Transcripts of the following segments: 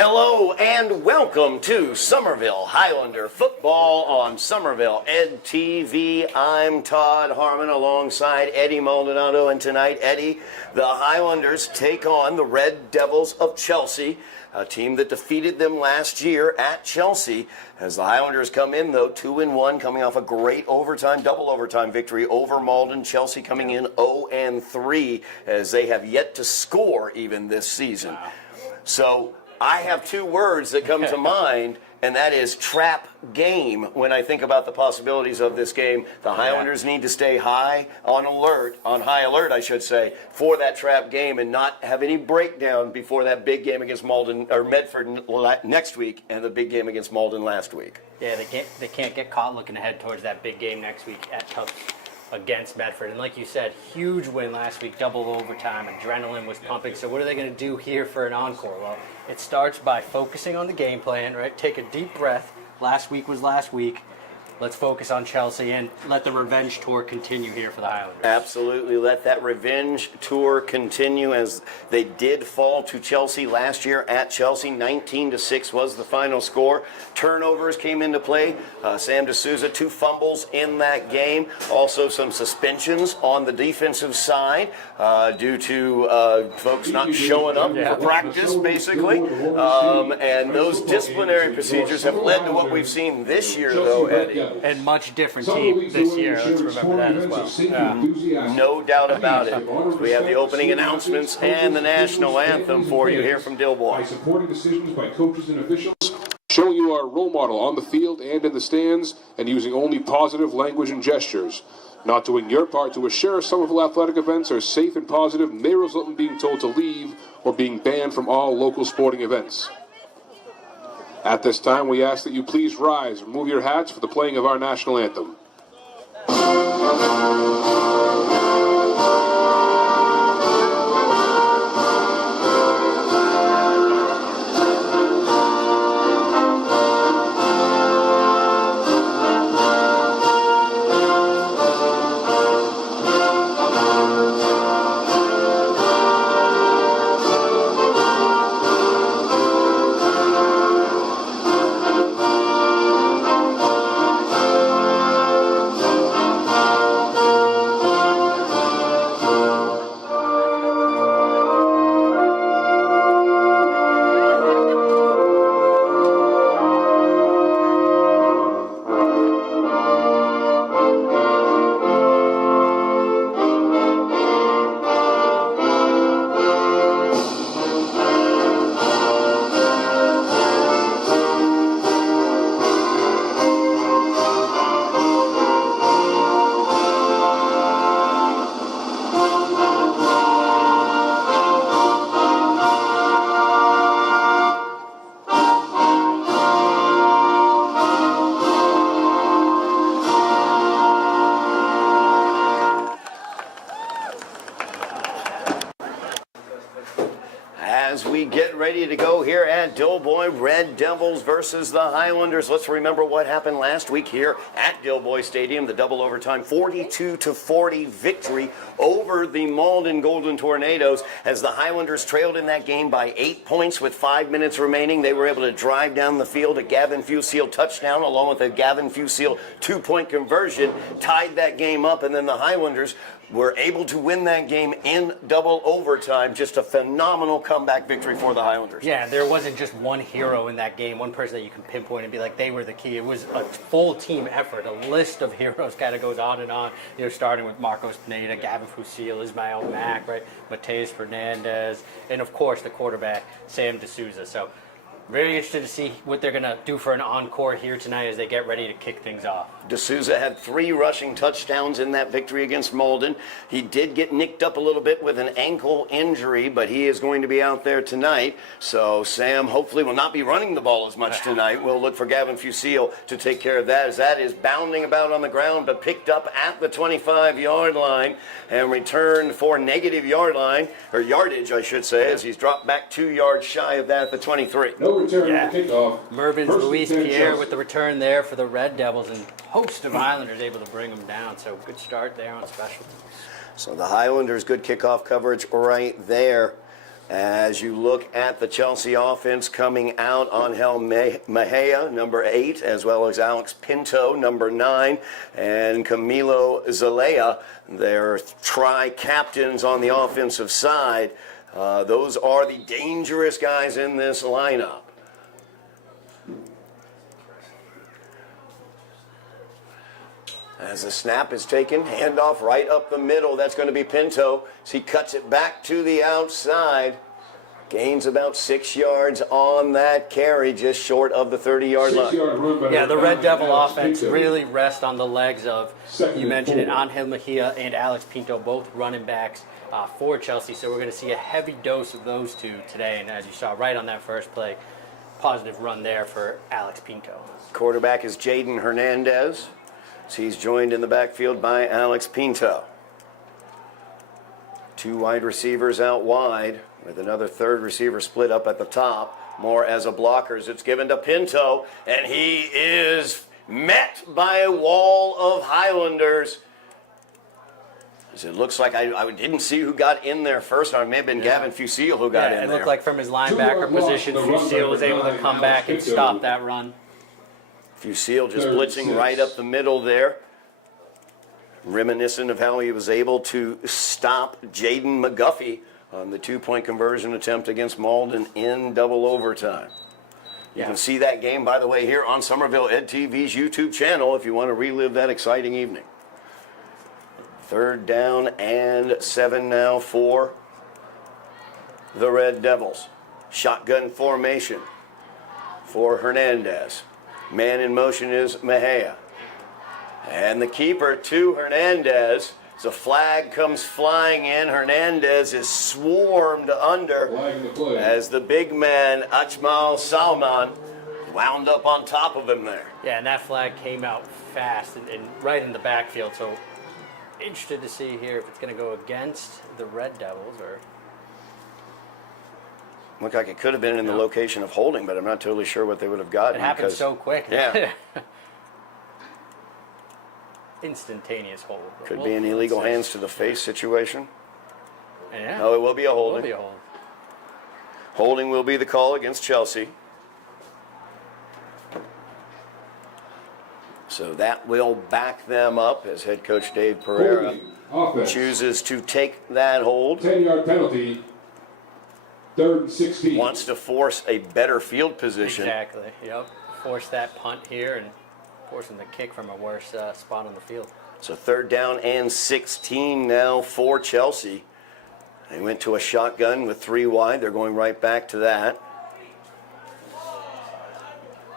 Hello and welcome to Somerville Highlander football on Somerville Ed TV. I'm Todd Harmon alongside Eddy Maldonado, and tonight, Eddy, the Highlanders take on the Red Devils of Chelsea, a team that defeated them last year at Chelsea. As the Highlanders come in, though, 2-1, coming off a great double overtime victory over Malden. Chelsea coming in 0-3, as they have yet to score even this season. Wow. So I have two words that come to mind, and that is trap game. When I think about the possibilities of this game, the Highlanders need to stay high alert, I should say, for that trap game and not have any breakdown before that big game against Malden or Medford next week and the big game against Malden last week. Yeah, they can't get caught looking ahead towards that big game next week against Medford. And like you said, huge win last week, double overtime, adrenaline was pumping. So what are they going to do here for an encore? Well, it starts by focusing on the game plan, right? Take a deep breath. Last week was last week. Let's focus on Chelsea and let the revenge tour continue here for the Highlanders. Absolutely. Let that revenge tour continue, as they did fall to Chelsea last year at Chelsea. 19-6 was the final score. Turnovers came into play. Sam D'Souza, 2 fumbles in that game. Also some suspensions on the defensive side due to folks not showing up for practice, basically. And those disciplinary procedures have led to what we've seen this year, though, Eddy. And much different team this year. Let's remember that as well. No doubt about it. We have the opening announcements and the national anthem for you here from Dilboy. By supporting decisions by coaches and officials, showing you our role model on the field and in the stands, and using only positive language and gestures. Not doing your part to assure Somerville athletic events are safe and positive may result in being told to leave or being banned from all local sporting events. At this time, we ask that you please rise and remove your hats for the playing of our national anthem. As we get ready to go here at Dilboy, Red Devils versus the Highlanders. Let's remember what happened last week here at Dilboy Stadium. The double overtime 42-40 victory over the Malden Golden Tornadoes, as the Highlanders trailed in that game by 8 points with 5 minutes remaining. They were able to drive down the field. A Gavin Fusil touchdown along with a Gavin Fusil 2-point conversion tied that game up, and then the Highlanders were able to win that game in double overtime. Just a phenomenal comeback victory for the Highlanders. Yeah, there wasn't just one hero in that game, one person that you can pinpoint and be like, they were the key. It was a full team effort. A list of heroes kind of goes on and on. Starting with Marcos Pineda, Gavin Fusil, Ismail Mack, right? Mateus Fernandez, and of course the quarterback, Sam D'Souza. So very interested to see what they're going to do for an encore here tonight as they get ready to kick things off. D'Souza had 3 rushing touchdowns in that victory against Malden. He did get nicked up a little bit with an ankle injury, but he is going to be out there tonight. So Sam hopefully will not be running the ball as much tonight. We'll look for Gavin Fusil to take care of that, as that is bounding about on the ground, but picked up at the 25-yard line and returned for negative yardage, I should say, as he's dropped back 2 yards shy of that at the 23. No return on the kickoff. Mervin's Luis Pierre with the return there for the Red Devils, and host of Highlanders able to bring them down. So good start there on special teams. So the Highlanders, good kickoff coverage right there. As you look at the Chelsea offense coming out, Angel Mejia, number 8, as well as Alex Pinto, number 9, and Camilo Zelaya, their tri-captains on the offensive side. Those are the dangerous guys in this lineup. As the snap is taken, handoff right up the middle. That's going to be Pinto. As he cuts it back to the outside. Gains about 6 yards on that carry, just short of the 30-yard line. Yeah, the Red Devil offense really rests on the legs of, you mentioned it, Angel Mejia and Alex Pinto, both running backs for Chelsea. So we're going to see a heavy dose of those two today. And as you saw right on that first play, positive run there for Alex Pinto. Quarterback is Jaden Hernandez. So he's joined in the backfield by Alex Pinto. 2 wide receivers out wide with another third receiver split up at the top. More as a blockers. It's given to Pinto, and he is met by a wall of Highlanders. As it looks like I didn't see who got in there first. Or it may have been Gavin Fusil who got in there. It looked like from his linebacker position, Fusil was able to come back and stop that run. Fusil just blitzing right up the middle there. Reminiscent of how he was able to stop Jaden McGuffey on the 2-point conversion attempt against Malden in double overtime. You can see that game, by the way, here on Somerville Ed TV's YouTube channel if you want to relive that exciting evening. 3rd down and 7 now for the Red Devils. Shotgun formation for Hernandez. Man in motion is Mejia. And the keeper to Hernandez. As a flag comes flying in, Hernandez is swarmed under as the big man, Ajmal Salman, wound up on top of him there. Yeah, and that flag came out fast and right in the backfield. So interested to see here if it's going to go against the Red Devils or... Looked like it could have been in the location of holding, but I'm not totally sure what they would have gotten. It happened so quick. Yeah. Instantaneous hold. Could be an illegal hands to the face situation. Yeah. No, it will be a holding. It will be a hold. Holding will be the call against Chelsea. So that will back them up as head coach Dave Pereira chooses to take that hold. 10-yard penalty. 3rd and 16. Wants to force a better field position. Exactly. Yep. Force that punt here and force them to kick from a worse spot on the field. So 3rd down and 16 now for Chelsea. They went to a shotgun with 3 wide. They're going right back to that.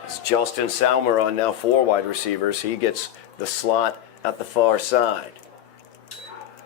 It's Justin Salmer on now 4 wide receivers. He gets the slot at the far side.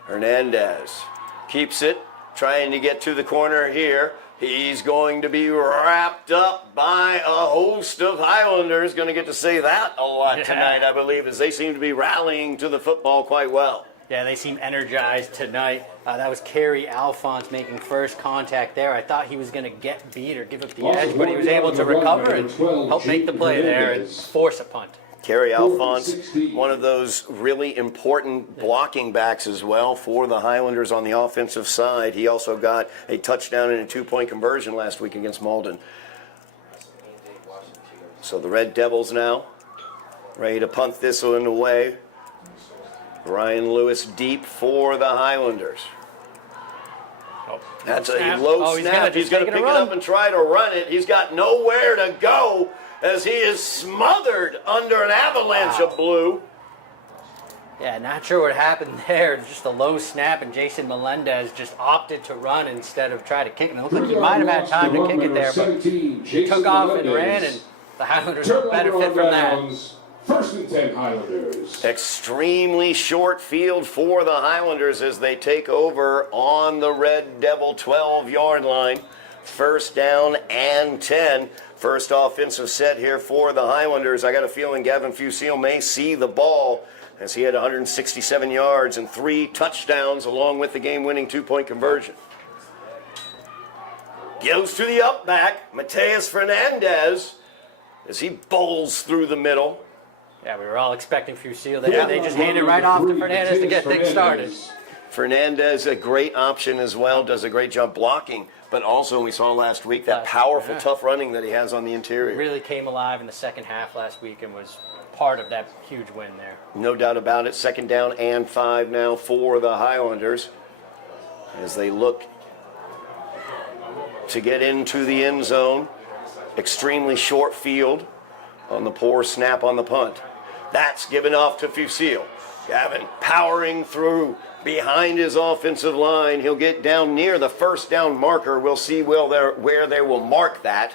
Hernandez keeps it, trying to get to the corner here. He's going to be wrapped up by a host of Highlanders. Going to get to say that a lot tonight, I believe, as they seem to be rallying to the football quite well. Yeah, they seem energized tonight. That was Kerry Alphonse making first contact there. I thought he was going to get beat or give up the edge, but he was able to recover and help make the play there and force a punt. Kerry Alphonse, one of those really important blocking backs as well for the Highlanders on the offensive side. He also got a touchdown and a 2-point conversion last week against Malden. So the Red Devils now ready to punt this one away. Ryan Lewis deep for the Highlanders. That's a low snap. He's going to pick it up and try to run it. He's got nowhere to go as he is smothered under an avalanche of blue. Yeah, not sure what happened there. Just a low snap, and Jason Melendez just opted to run instead of try to kick it. It looked like he might have had time to kick it there, but he took off and ran, and the Highlanders were a better fit from that. 1st and 10 Highlanders. Extremely short field for the Highlanders as they take over on the Red Devil 12-yard line. 1st down and 10. First offensive set here for the Highlanders. I got a feeling Gavin Fusil may see the ball as he had 167 yards and 3 touchdowns along with the game-winning 2-point conversion. Goes to the up back, Mateus Fernandez, as he bowls through the middle. Yeah, we were all expecting Fusil there. They just handed it right off to Fernandez to get things started. Fernandez, a great option as well, does a great job blocking, but also we saw last week that powerful, tough running that he has on the interior. Really came alive in the second half last week and was part of that huge win there. No doubt about it. 2nd down and 5 now for the Highlanders as they look to get into the end zone. Extremely short field on the poor snap on the punt. That's given off to Fusil. Gavin powering through behind his offensive line. He'll get down near the first down marker. We'll see where they will mark that.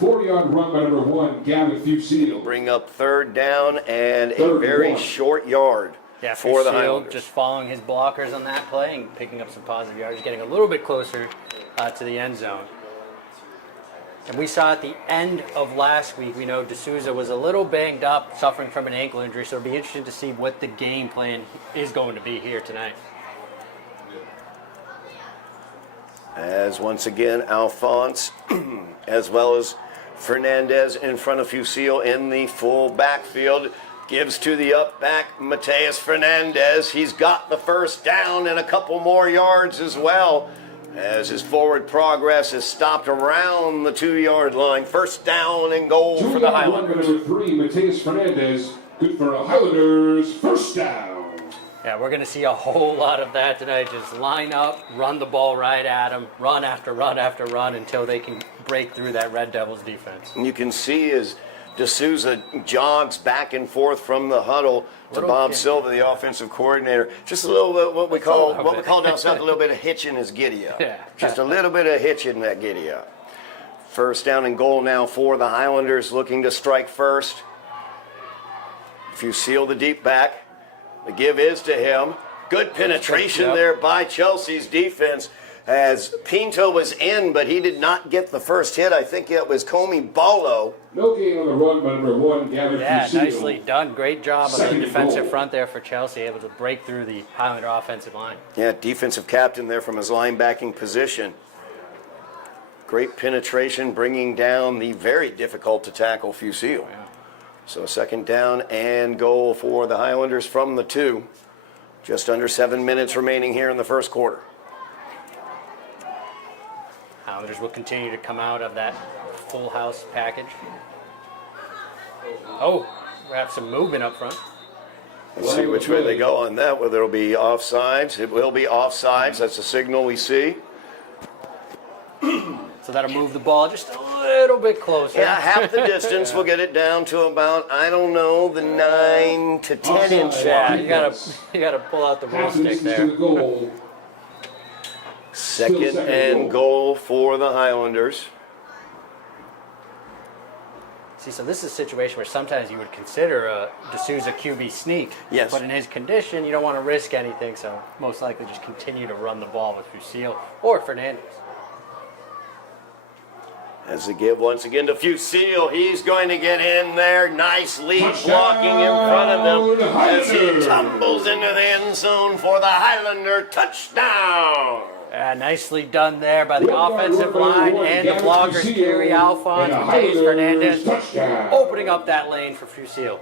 40-yard run by number 1, Gavin Fusil. Bring up 3rd down and a very short yard for the Highlanders. Just following his blockers on that play and picking up some positive yards, getting a little bit closer to the end zone. And we saw at the end of last week, we know D'Souza was a little banged up, suffering from an ankle injury, so it'll be interesting to see what the game plan is going to be here tonight. As once again, Alphonse, as well as Fernandez in front of Fusil in the full backfield, gives to the up back, Mateus Fernandez. He's got the first down and a couple more yards as well, as his forward progress is stopped around the 2-yard line. First down and goal for the Highlanders. Number 3, Mateus Fernandez. Good for the Highlanders. First down. Yeah, we're going to see a whole lot of that tonight. Just line up, run the ball right at them, run after run after run until they can break through that Red Devils defense. And you can see as D'Souza jogs back and forth from the huddle to Bob Silva, the offensive coordinator. Just a little bit what we call down south a little bit of hitch in his giddy up. Yeah. Just a little bit of hitch in that giddy up. First down and goal now for the Highlanders, looking to strike first. Fusil the deep back. The give is to him. Good penetration there by Chelsea's defense as Pinto was in, but he did not get the first hit. I think it was Comey Ballo. No gain on the run by number 1, Gavin Fusil. Nicely done. Great job on the defensive front there for Chelsea, able to break through the Highlander offensive line. Yeah, defensive captain there from his linebacking position. Great penetration, bringing down the very difficult to tackle Fusil. Yeah. So 2nd down and goal for the Highlanders from the 2. Just under 7 minutes remaining here in the first quarter. Highlanders will continue to come out of that full house package. Oh, we have some movement up front. Let's see which way they go on that, whether it'll be offsides. It will be offsides. That's a signal we see. So that'll move the ball just a little bit closer. Yeah, half the distance. We'll get it down to about, I don't know, the 9 to 10 inch Yeah, line. you gotta pull out the Half broomstick distance to the there. goal. 2nd and goal for the Highlanders. See, so this is a situation where sometimes you would consider a D'Souza QB sneak. Yes. But in his condition, you don't want to risk anything, so most likely just continue to run the ball with Fusil or Fernandez. As the give once again to Fusil, he's going to get in there. Nice lead blocking in front of them as he tumbles into the end zone for the Highlander touchdown. Nicely done there by the offensive line and the blockers, Kerry Alphonse, Mateus Fernandez, opening up that lane for Fusil.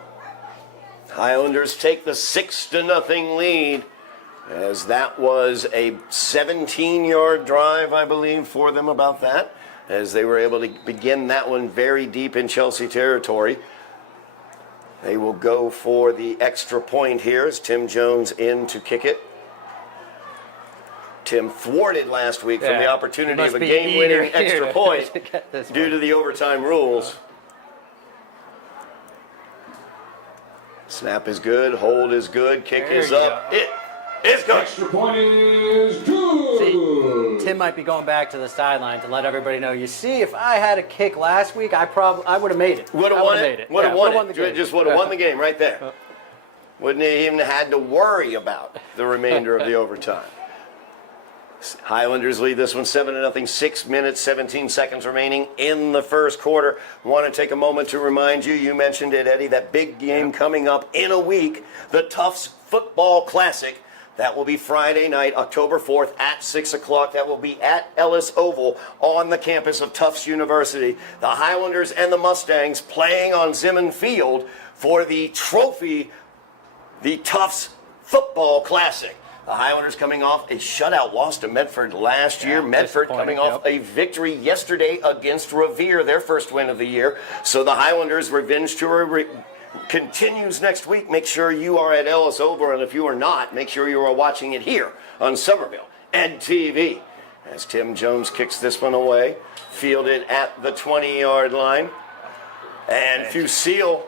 Highlanders take the 6-0 lead, as that was a 17-yard drive, I believe, for them, about that, as they were able to begin that one very deep in Chelsea territory. They will go for the extra point here as Tim Jones in to kick it. Tim thwarted last week from the opportunity of a game-winning extra point due to the overtime rules. Snap is good, hold is good, kick is up. It is good. Extra point is good. See, Tim might be going back to the sideline to let everybody know. You see, if I had a kick last week, I would have made it. Would have won it. Would have won it. Just would have won the game right there. Wouldn't have even had to worry about the remainder of the overtime. Highlanders lead this one 7-0, 6 minutes, 17 seconds remaining in the first quarter. Want to take a moment to remind you, you mentioned it, Eddie, that big game coming up in a week, the Tufts Football Classic. That will be Friday night, October 4th at 6 o'clock. That will be at Ellis Oval on the campus of Tufts University. The Highlanders and the Mustangs playing on Zimmern Field for the trophy, the Tufts Football Classic. The Highlanders coming off a shutout loss to Medford last year. Medford coming off a victory yesterday against Revere, their first win of the year. So the Highlanders' revenge tour continues next week. Make sure you are at Ellis Oval, and if you are not, make sure you are watching it here on Somerville and TV. As Tim Jones kicks this one away, fielded at the 20-yard line. And Fusile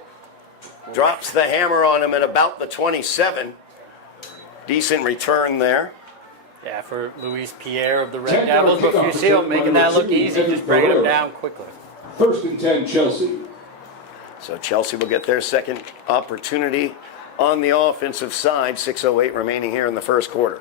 drops the hammer on him at about the 27. Decent return there. Yeah, for Luis Pierre of the Red Devils, but Fusile making that look easy, just bringing him down quickly. 1st and 10, Chelsea. So Chelsea will get their second opportunity on the offensive side. 6:08 remaining here in the first quarter.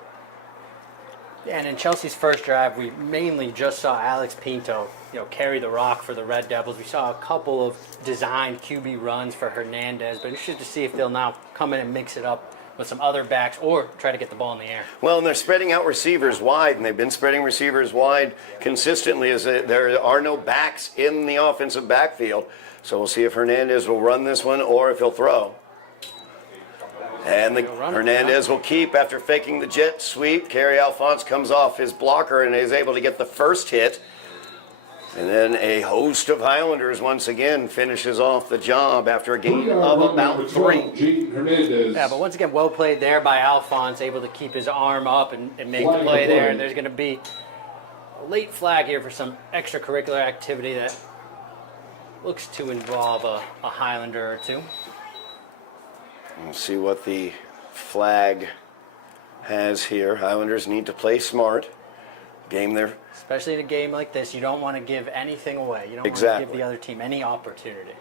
And in Chelsea's first drive, we mainly just saw Alex Pinto, carry the rock for the Red Devils. We saw a couple of designed QB runs for Hernandez, but interested to see if they'll now come in and mix it up with some other backs or try to get the ball in the air. Well, and they're spreading out receivers wide, and they've been spreading receivers wide consistently as there are no backs in the offensive backfield. So we'll see if Hernandez will run this one or if he'll throw. And Hernandez will keep after faking the jet sweep. Kerry Alphonse comes off his blocker and is able to get the first hit. And then a host of Highlanders once again finishes off the job after a gain of about 3. Yeah, but once again, well played there by Alphonse, able to keep his arm up and make the play there. And there's going to be a late flag here for some extracurricular activity that looks to involve a Highlander or two. We'll see what the flag has here. Highlanders need to play smart. Game there. Especially in a game like this, you don't want to give anything away. You don't want to give the other team any opportunity.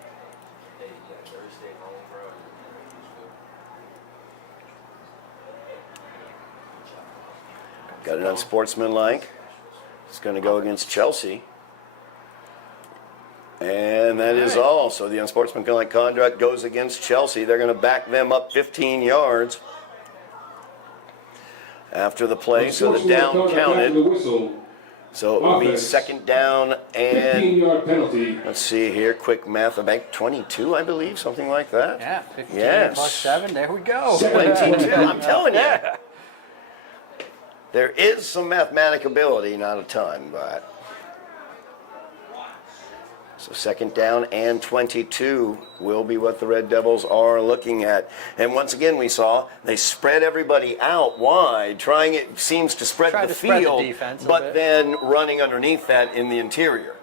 Got it unsportsmanlike. It's going to go against Chelsea. And that is all. So the unsportsmanlike conduct goes against Chelsea. They're going to back them up 15 yards after the play. So the down counted. So it will be 2nd down and 15-yard penalty. Let's see here, quick math, about 22, I believe, something like that. Yeah, 15 plus 7, there we go. 22, I'm telling you. There is some mathematic ability, not a ton, but. So 2nd down and 22 will be what the Red Devils are looking at. And once again, we saw they spread everybody out wide, trying it seems to spread the field, but then running underneath that in the interior.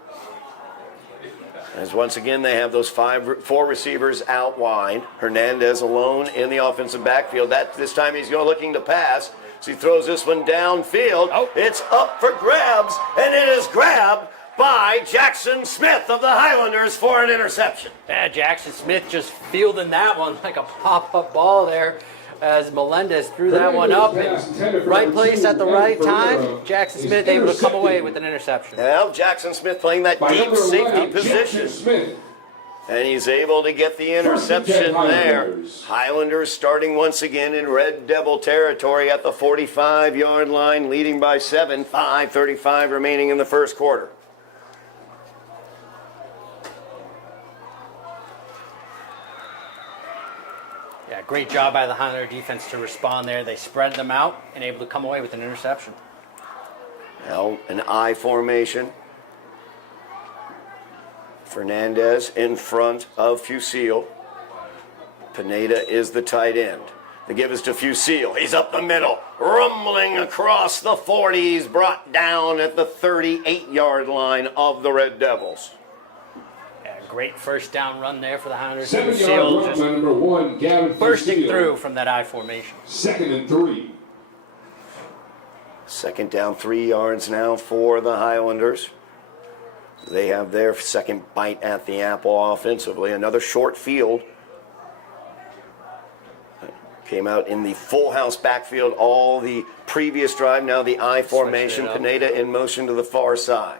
As once again, they have those 4 receivers out wide. Hernandez alone in the offensive backfield. This time he's looking to pass. So he throws this one downfield. It's up for grabs, and it is grabbed by Jackson Smith of the Highlanders for an interception. Yeah, Jackson Smith just fielding that one like a pop-up ball there as Melendez threw that one up. And right place at the right time. Jackson Smith able to come away with an interception. Now Jackson Smith playing that deep safety position. And he's able to get the interception there. Highlanders starting once again in Red Devil territory at the 45-yard line, leading by 7, 5:35 remaining in the first quarter. Yeah, great job by the Highlander defense to respond there. They spread them out and able to come away with an interception. Now an I formation. Fernandez in front of Fusile. Pineda is the tight end. The give is to Fusile. He's up the middle, rumbling across the 40. He's brought down at the 38-yard line of the Red Devils. Yeah, great first down run there for the Highlanders. 7-yard run by number 1, Gavin bursting through from that I formation. 2nd and 3. 2nd down, 3 yards now for the Highlanders. They have their second bite at the apple offensively. Another short field. Came out in the full house backfield all the previous drive. Now the I formation. Pineda in motion to the far side.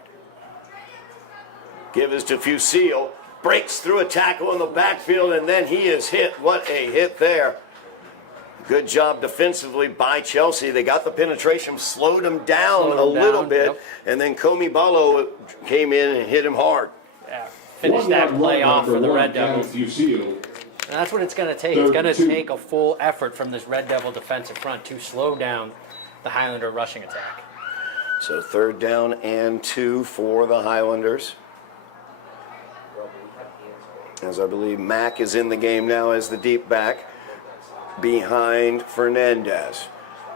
Give is to Fusile. Breaks through a tackle in the backfield, and then he is hit. What a hit there. Good job defensively by Chelsea. They got the penetration, slowed him down a little bit, and then Komi Balo came in and hit him hard. Yeah, finished that play off for the Red Devils. And that's what it's going to take. It's going to take a full effort from this Red Devil defensive front to slow down the Highlander rushing attack. So 3rd down and 2 for the Highlanders. As I believe Mack is in the game now as the deep back behind Fernandez.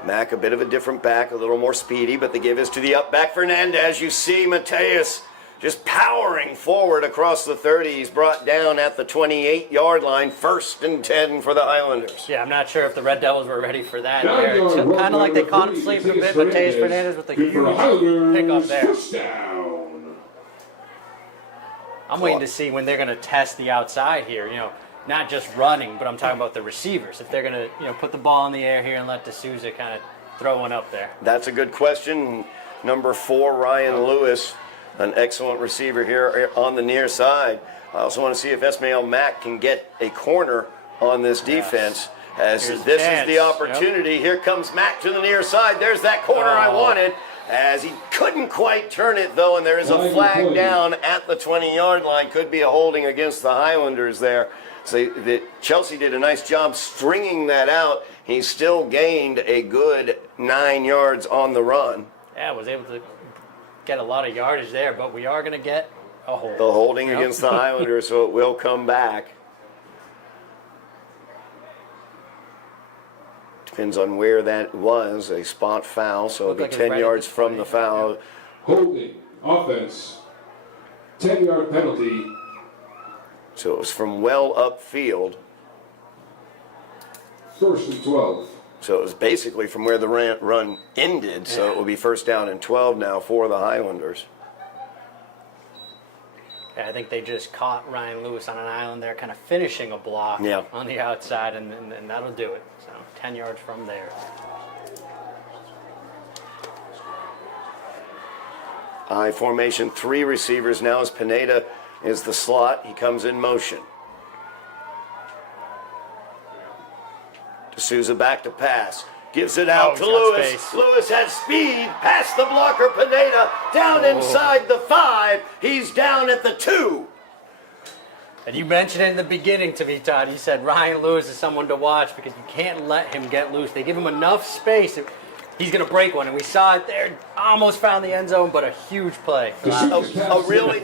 Mack, a bit of a different back, a little more speedy, but the give is to the up back Fernandez. You see Mateus just powering forward across the 30. He's brought down at the 28-yard line. 1st and 10 for the Highlanders. Yeah, I'm not sure if the Red Devils were ready for that. Kind Kind of like they caught him sleeping a bit. Mateus Fernandez with a huge pickup there. I'm waiting to see when they're going to test the outside here. You know, not just running, but I'm talking about the receivers. If they're going to, you know, put the ball in the air here and let D'Souza kind of throw one up there. That's a good question. Number 4, Ryan Lewis, an excellent receiver here on the near side. I also want to see if Ismail Mack can get a corner on this defense. As Here's this the is the chance. opportunity. Yep. Here comes Mack to the near side. There's that corner I wanted. As he couldn't quite turn it, though, and there is a flag down at the 20-yard line. Could be a holding against the Highlanders there. So Chelsea did a nice job stringing that out. He still gained a good 9 yards on the run. Yeah, was able to get a lot of yardage there, but we are going to get a hold. The holding against the Highlanders, so it will come back. Depends on where that was, a spot foul, so it'll be 10 yards from the foul. Yeah. Holding, offense, 10-yard penalty. So it was from well upfield. 1st and 12. So it was basically from where the run ended, so it will be 1st down and 12 now for the Highlanders. Yeah, I think they just caught Ryan Lewis on an island there, kind of finishing a block on the outside, and that'll do it. So 10 yards from there. I formation, 3 receivers now as Pineda is the slot. He comes in motion. D'Souza back to pass. Gives it out to Lewis. Space. Lewis has speed. Past the blocker, Pineda. Down inside the 5. He's down at the 2. And you mentioned it in the beginning to me, Todd. You said Ryan Lewis is someone to watch because you can't let him get loose. They give him enough space. He's going to break one, and we saw it there. Almost found the end zone, but a huge play. A really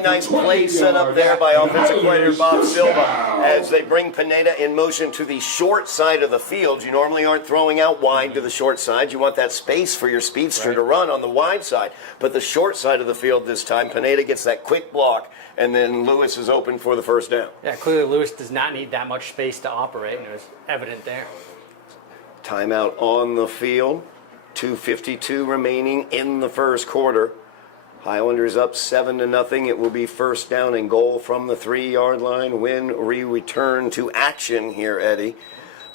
nice play set up there by offensive coordinator Bob Silva as they bring Pineda in motion to the short side of the field. You normally aren't throwing out wide to the short side. You want that space for your speedster to run on the wide side. But the short side of the field this time, Pineda gets that quick block, and then Lewis is open for the 1st down. Yeah, clearly Lewis does not need that much space to operate, and it was evident there. Timeout on the field. 2:52 remaining in the 1st quarter. Highlanders up 7-0. It will be 1st down and goal from the 3-yard line when we return to action here, Eddie.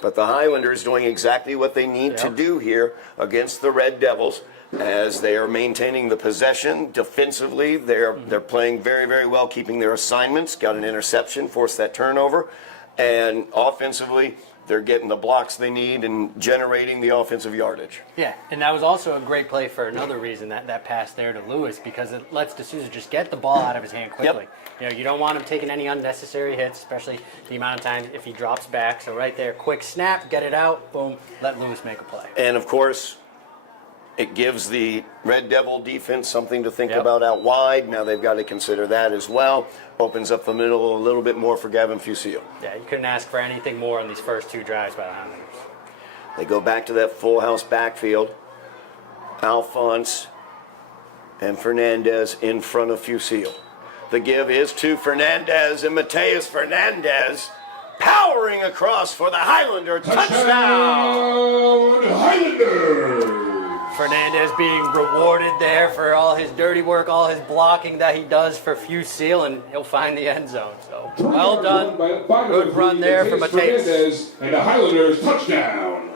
But the Highlanders doing exactly what they need to do here against the Red Devils as they are maintaining the possession. Defensively, they're playing very, very well, keeping their assignments. Got an interception, forced that turnover. And offensively, they're getting the blocks they need and generating the offensive yardage. Yeah, and that was also a great play for another reason, that pass there to Lewis, because it lets D'Souza just get the ball out of his hand quickly. You know, you don't want him taking any unnecessary hits, especially the amount of times if he drops back. So right there, quick snap, get it out, boom, let Lewis make a play. And of course, it gives the Red Devil defense something to think about out wide. Now they've got to consider that as well. Opens up the middle a little bit more for Gavin Fusil. Yeah, you couldn't ask for anything more on these first 2 drives by the Highlanders. They go back to that full house backfield. Alphonse and Fernandez in front of Fusil. The give is to Fernandez, and Mateus Fernandez powering across for the Highlander touchdown. Highlander! Fernandez being rewarded there for all his dirty work, all his blocking that he does for Fusil, and he'll find the end zone. So, well done. Good run there for Mateus. And the Highlanders touchdown.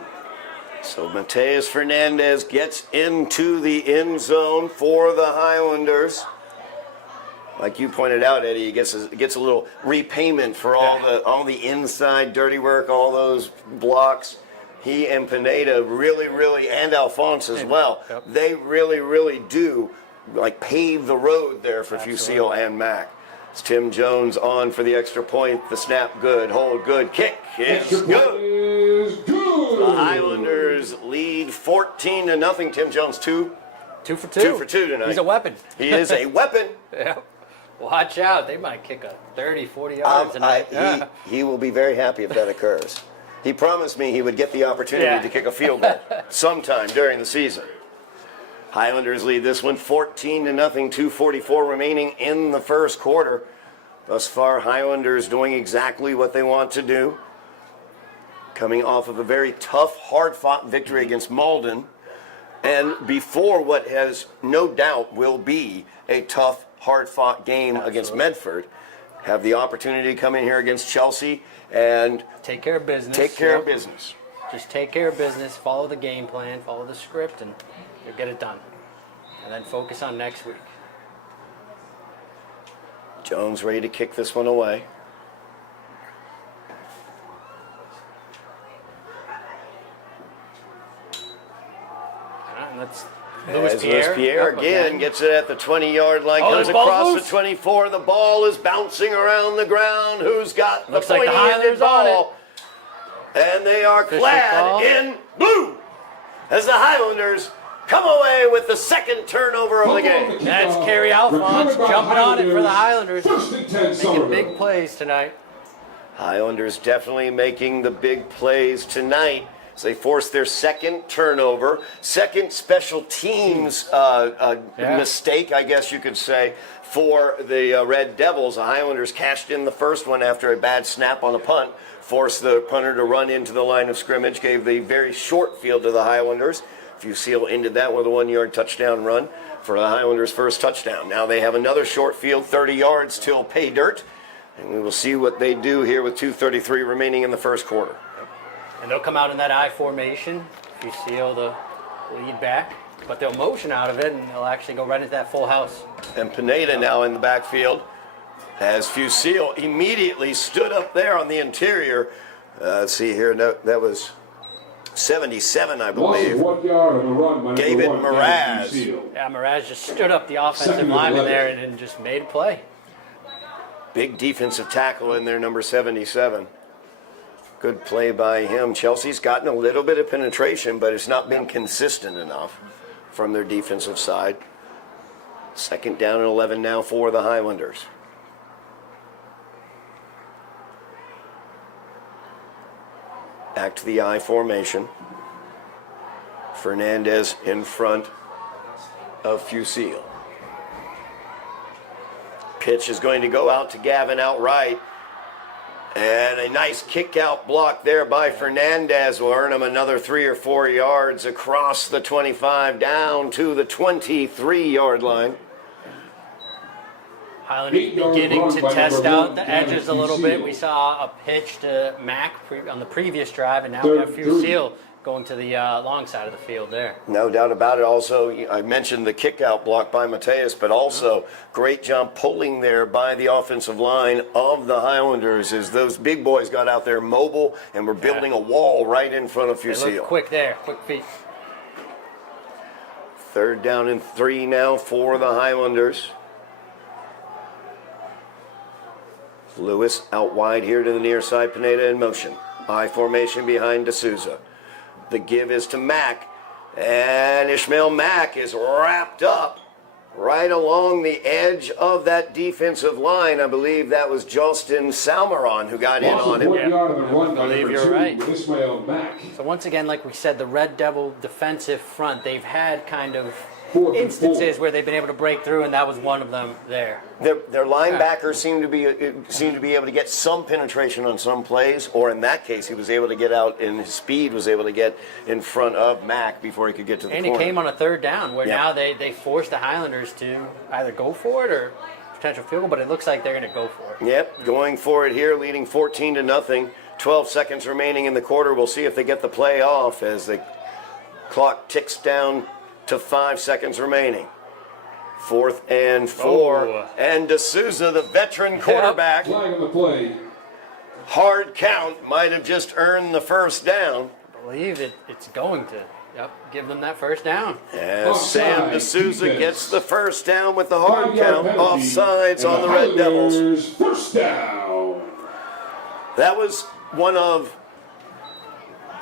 So Mateus Fernandez gets into the end zone for the Highlanders. Like you pointed out, Eddie, he gets a little repayment for all the inside dirty work, all those blocks. He and Pineda really, and Alphonse as well, they really do like pave the road there for Fusil and Mack. It's Tim Jones on for the extra point. The snap good, hold good, kick is good. The Highlanders Highlanders lead 14-0. Tim Jones, 2 for 2. 2 for 2 tonight. He's a weapon. He is a weapon. Yeah. Watch out. They might kick a 30, 40 yards tonight. He will be very happy if that occurs. He promised me he would get the opportunity to kick a field goal sometime during the season. Highlanders lead this one 14-0, 2:44 remaining in the first quarter. Thus far, Highlanders doing exactly what they want to do. Coming off of a very tough, hard-fought victory against Malden. And before what has no doubt will be a tough, hard-fought game against Medford, have the opportunity to come in here against Chelsea and take care of business. Take care of business. Just take care of business, follow the game plan, follow the script, and you'll get it done. And then focus on next week. Jones ready to kick this one away. And that's Louis Pierre again gets it at the 20-yard line, comes the ball across moves. the 24. The ball is bouncing around the ground. Who's got Looks the like the pointy-ended Highlanders on ball? And they are Official clad call. in blue as the Highlanders come away with the second turnover of the game. That's Kerry Alphonse jumping on it for the Highlanders. First and 10, Making Somerville. big plays tonight. Highlanders definitely making the big plays tonight as they force their second turnover, second special teams mistake, I guess you could say, for the Red Devils. The Highlanders cashed in the first one after a bad snap on a punt, forced the punter to run into the line of scrimmage, gave the very short field to the Highlanders. Fusile ended that with a 1-yard touchdown run for the Highlanders' first touchdown. Now they have another short field, 30 yards till pay dirt. And we will see what they do here with 2:33 remaining in the first quarter. And they'll come out in that I formation. Fusile the lead back. But they'll motion out of it, and they'll actually go right into that full house. And Pineda now in the backfield as Fusile immediately stood up there on the interior. Let's see here. That was 77, I Loss of believe. 1 yard on the run by David number 1, Mraz. Fusile. Yeah, Mraz just stood up the offensive Second and lineman 11. there and just made a play. Big defensive tackle in there, number 77. Good play by him. Chelsea's gotten a little bit of penetration, but it's not been consistent enough from their defensive side. Second down and 11 now for the Highlanders. Back to the I formation. Fernandez in front of Fusile. Pitch is going to go out to Gavin outright. And a nice kick out block there by Fernandez will earn him another 3 or 4 yards across the 25 down to the 23-yard line. Highlanders beginning to test out the edges a little bit. We saw a pitch to Mack on the previous drive, and now we have Fusile going to the long side of the field there. No doubt about it. Also, I mentioned the kick out block by Mateus, but also great job pulling there by the offensive line of the Highlanders as those big boys got out there mobile and were building a wall right in front of They Fusile. look quick there, quick feet. Third down and 3 now for the Highlanders. Lewis out wide here to the near side. Pineda in motion. I formation behind D'Souza. The give is to Mack. And Ishmael Mack is wrapped up right along the edge of that defensive line. I believe that was Justin Salmeron who got in on Loss of 1 him. yard on the run by I believe number you're 2, right. Ismail Mack. So once again, like we said, the Red Devil defensive front, they've had kind of 4th and instances 4. where they've been able to break through, and that was one of them there. Their linebackers seem to be able to get some penetration on some plays, or in that case, he was able to get out, and his speed was able to get in front of Mack before he could get to the And corner. it came on a third down where Yeah. now they forced the Highlanders to either go for it or potential field goal, but it looks like they're going to go for it. Yep, going for it here, leading 14-0. 12 seconds remaining in the quarter. We'll see if they get the play off as the clock ticks down to 5 seconds remaining. 4th and 4. Oh. And D'Souza, the veteran quarterback, Flag on the play. hard count, might have just earned the first down. I believe it's going to give them that first down. As Sam Offside, D'Souza defense. gets the first down with the hard 5 yard count. penalty, Offsides and on the Red Devils. Highlanders First down. That was one of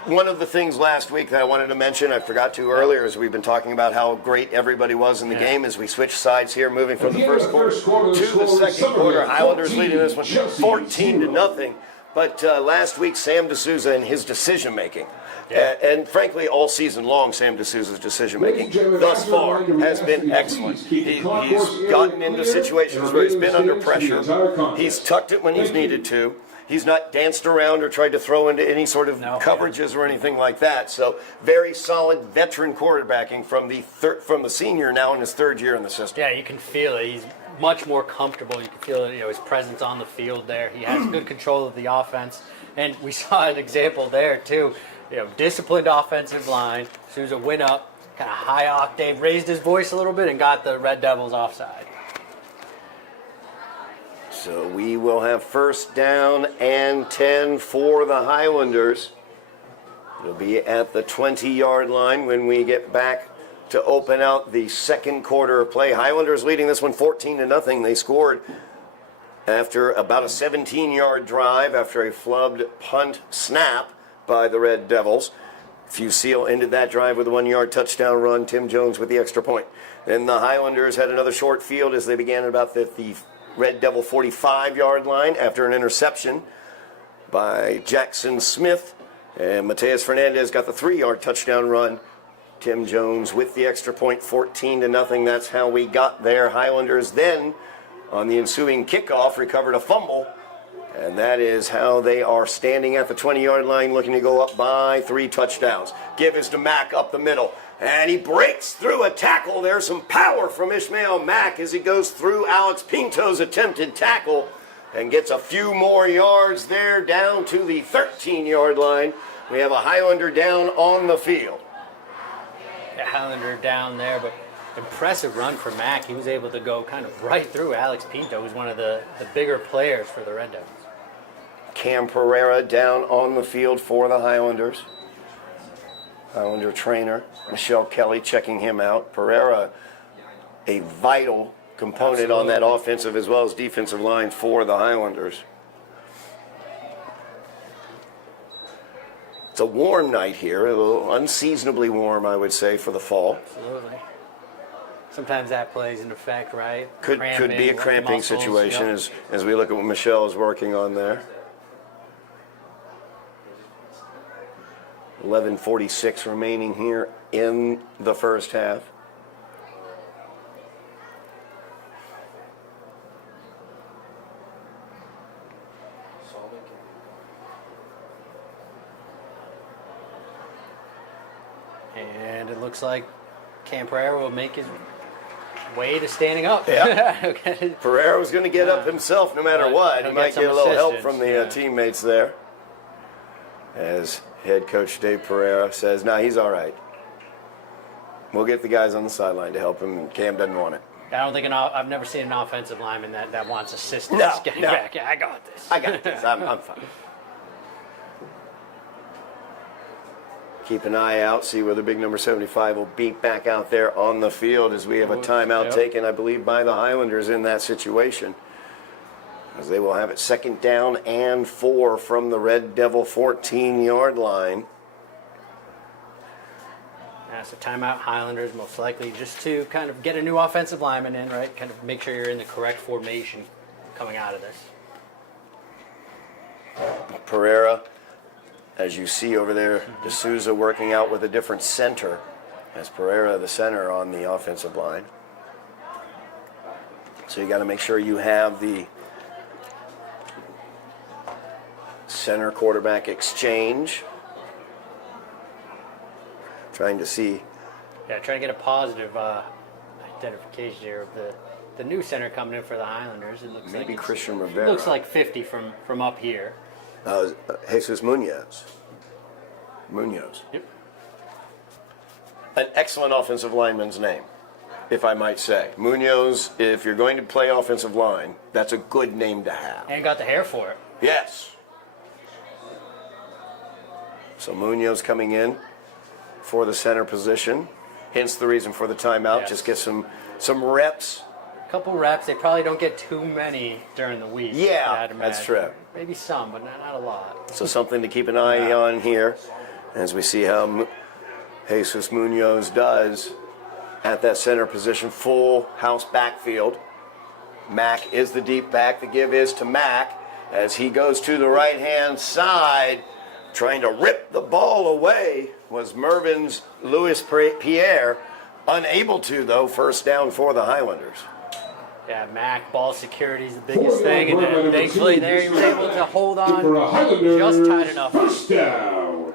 one of the things last week that I wanted to mention, I forgot to earlier, is we've been talking about how great everybody was in the game as we switch sides here, moving from the first quarter to the second quarter. Highlanders leading this one 14-0. But last week, Sam D'Souza and his decision-making, and frankly, all season long, Sam D'Souza's decision-making thus far has been excellent. He's gotten into situations where he's been under pressure. He's tucked it when he's needed to. He's not danced around or tried to throw into any sort of coverages or anything like that. So very solid veteran quarterbacking from the senior now in his third year in the system. Yeah, you can feel it. He's much more comfortable. You can feel it, his presence on the field there. He has good control of the offense. And we saw an example there, too. Disciplined offensive line. Souza went up, kind of high octave, raised his voice a little bit, and got the Red Devils offside. So we will have first down and 10 for the Highlanders. It'll be at the 20-yard line when we get back to open out the second quarter of play. Highlanders leading this one 14-0. They scored after about a 17-yard drive after a flubbed punt snap by the Red Devils. Fusile ended that drive with a 1-yard touchdown run. Tim Jones with the extra point. Then the Highlanders had another short field as they began at about the Red Devil 45-yard line after an interception by Jackson Smith. And Mateus Fernandez got the 3-yard touchdown run. Tim Jones with the extra point, 14-0. That's how we got there. Highlanders then, on the ensuing kickoff, recovered a fumble. And that is how they are standing at the 20-yard line, looking to go up by 3 touchdowns. Give is to Mack up the middle. And he breaks through a tackle. There's some power from Ishmael Mack as he goes through Alex Pinto's attempted tackle and gets a few more yards there down to the 13-yard line. We have a Highlander down on the field. The Highlander down there, but impressive run for Mack. He was able to go kind of right through Alex Pinto, who's one of the bigger players for the Red Devils. Cam Pereira down on the field for the Highlanders. Highlander trainer Michelle Kelly checking him out. Pereira, a vital component on that offensive as well as defensive line for the Highlanders. It's a warm night here, a little unseasonably warm, I would say, for the fall. Absolutely. Sometimes that plays into effect, right? Could be a cramping muscles, situation as we look at what Michelle is working on there. 11:46 remaining here in the first half. And it looks like Cam Pereira will make his way to standing up. Yeah. Pereira was going to get up himself no matter what. He might get a little help from the teammates there. As head coach Dave Pereira says, "No, he's all right. We'll get the guys on the sideline to help him, and Cam doesn't want it." I don't think I've never seen an offensive lineman that wants assistance getting back. Yeah, I got this. I'm fine. Keep an eye out, see whether big number 75 will be back out there on the field as we have a timeout taken, I believe, by the Highlanders in that situation. As they will have it second down and 4 from the Red Devil 14-yard line. So timeout, Highlanders, most likely just to kind of get a new offensive lineman in, right? Kind of make sure you're in the correct formation coming out of this. Pereira, as you see over there, D'Souza working out with a different center as Pereira the center on the offensive line. So you got to make sure you have the center quarterback exchange. Trying to see. Yeah, trying to get a positive identification here of the new center coming in for the Highlanders. It looks maybe like Christian Rivera. Looks like 50 from up here. Jesus Munoz. Yep. An excellent offensive lineman's name, if I might say. Munoz, if you're going to play offensive line, that's a good name to have. And got the hair for it. Yes. So Munoz coming in for the center position. Hence the reason for the timeout. Yes. Just get some reps. A couple reps. They probably don't get too many during the week. Yeah, that's true. Maybe some, but not a lot. So something to keep an eye on here As we see how Jesus Munoz does at that center position, full house backfield. Mack is the deep back. The give is to Mack as he goes to the right-hand side. Trying to rip the ball away was Mervin's Louis Pierre. Unable to, though. First down for the Highlanders. Yeah, Mack, ball security is the biggest thing, and then thankfully there he was able to hold on just tight enough. First down.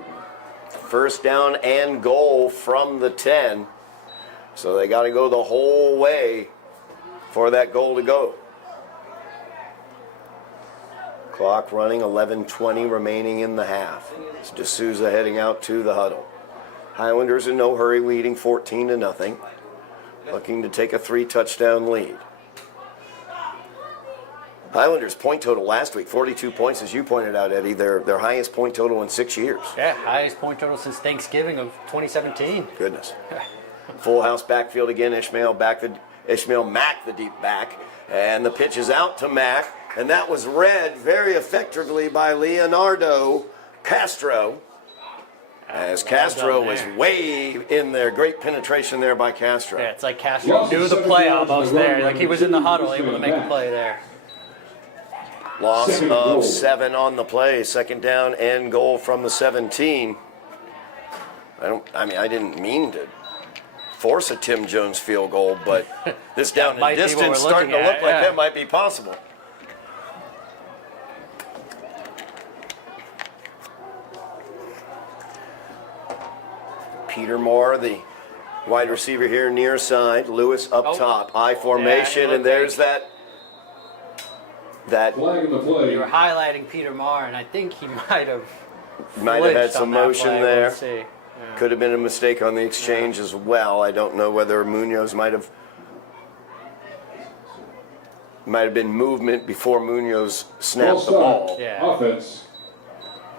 First down and goal from the 10. So they got to go the whole way for that goal to go. Clock running, 11:20 remaining in the half. It's D'Souza heading out to the huddle. Highlanders in no hurry, leading 14-0. Looking to take a 3-touchdown lead. Highlanders' point total last week, 42 points, as you pointed out, Eddie. Their highest point total in 6 years. Yeah, highest point total since Thanksgiving of 2017. Goodness. Full house backfield again. Ishmael Mack, the deep back. And the pitch is out to Mack. And that was read very effectively by Leonardo Castro. As Castro was way in there. Great penetration there by Castro. Yeah, it's like Castro knew the play almost there. Like he was in the huddle, able to make a play there. Loss of 7 on the play. Second down and goal from the 17. I didn't mean to force a Tim Jones field goal, but this down and distance starting to look like that might be possible. Peter Moore, the wide receiver here near side. Lewis up top. I formation, and there's that. Flag in the play. You were highlighting Peter Marr, and I think he might have had some motion there. We'll see. Yeah. Could have been a mistake on the exchange as well. I don't know whether Munoz might have been movement before Munoz snapped the ball. Yeah. Offense.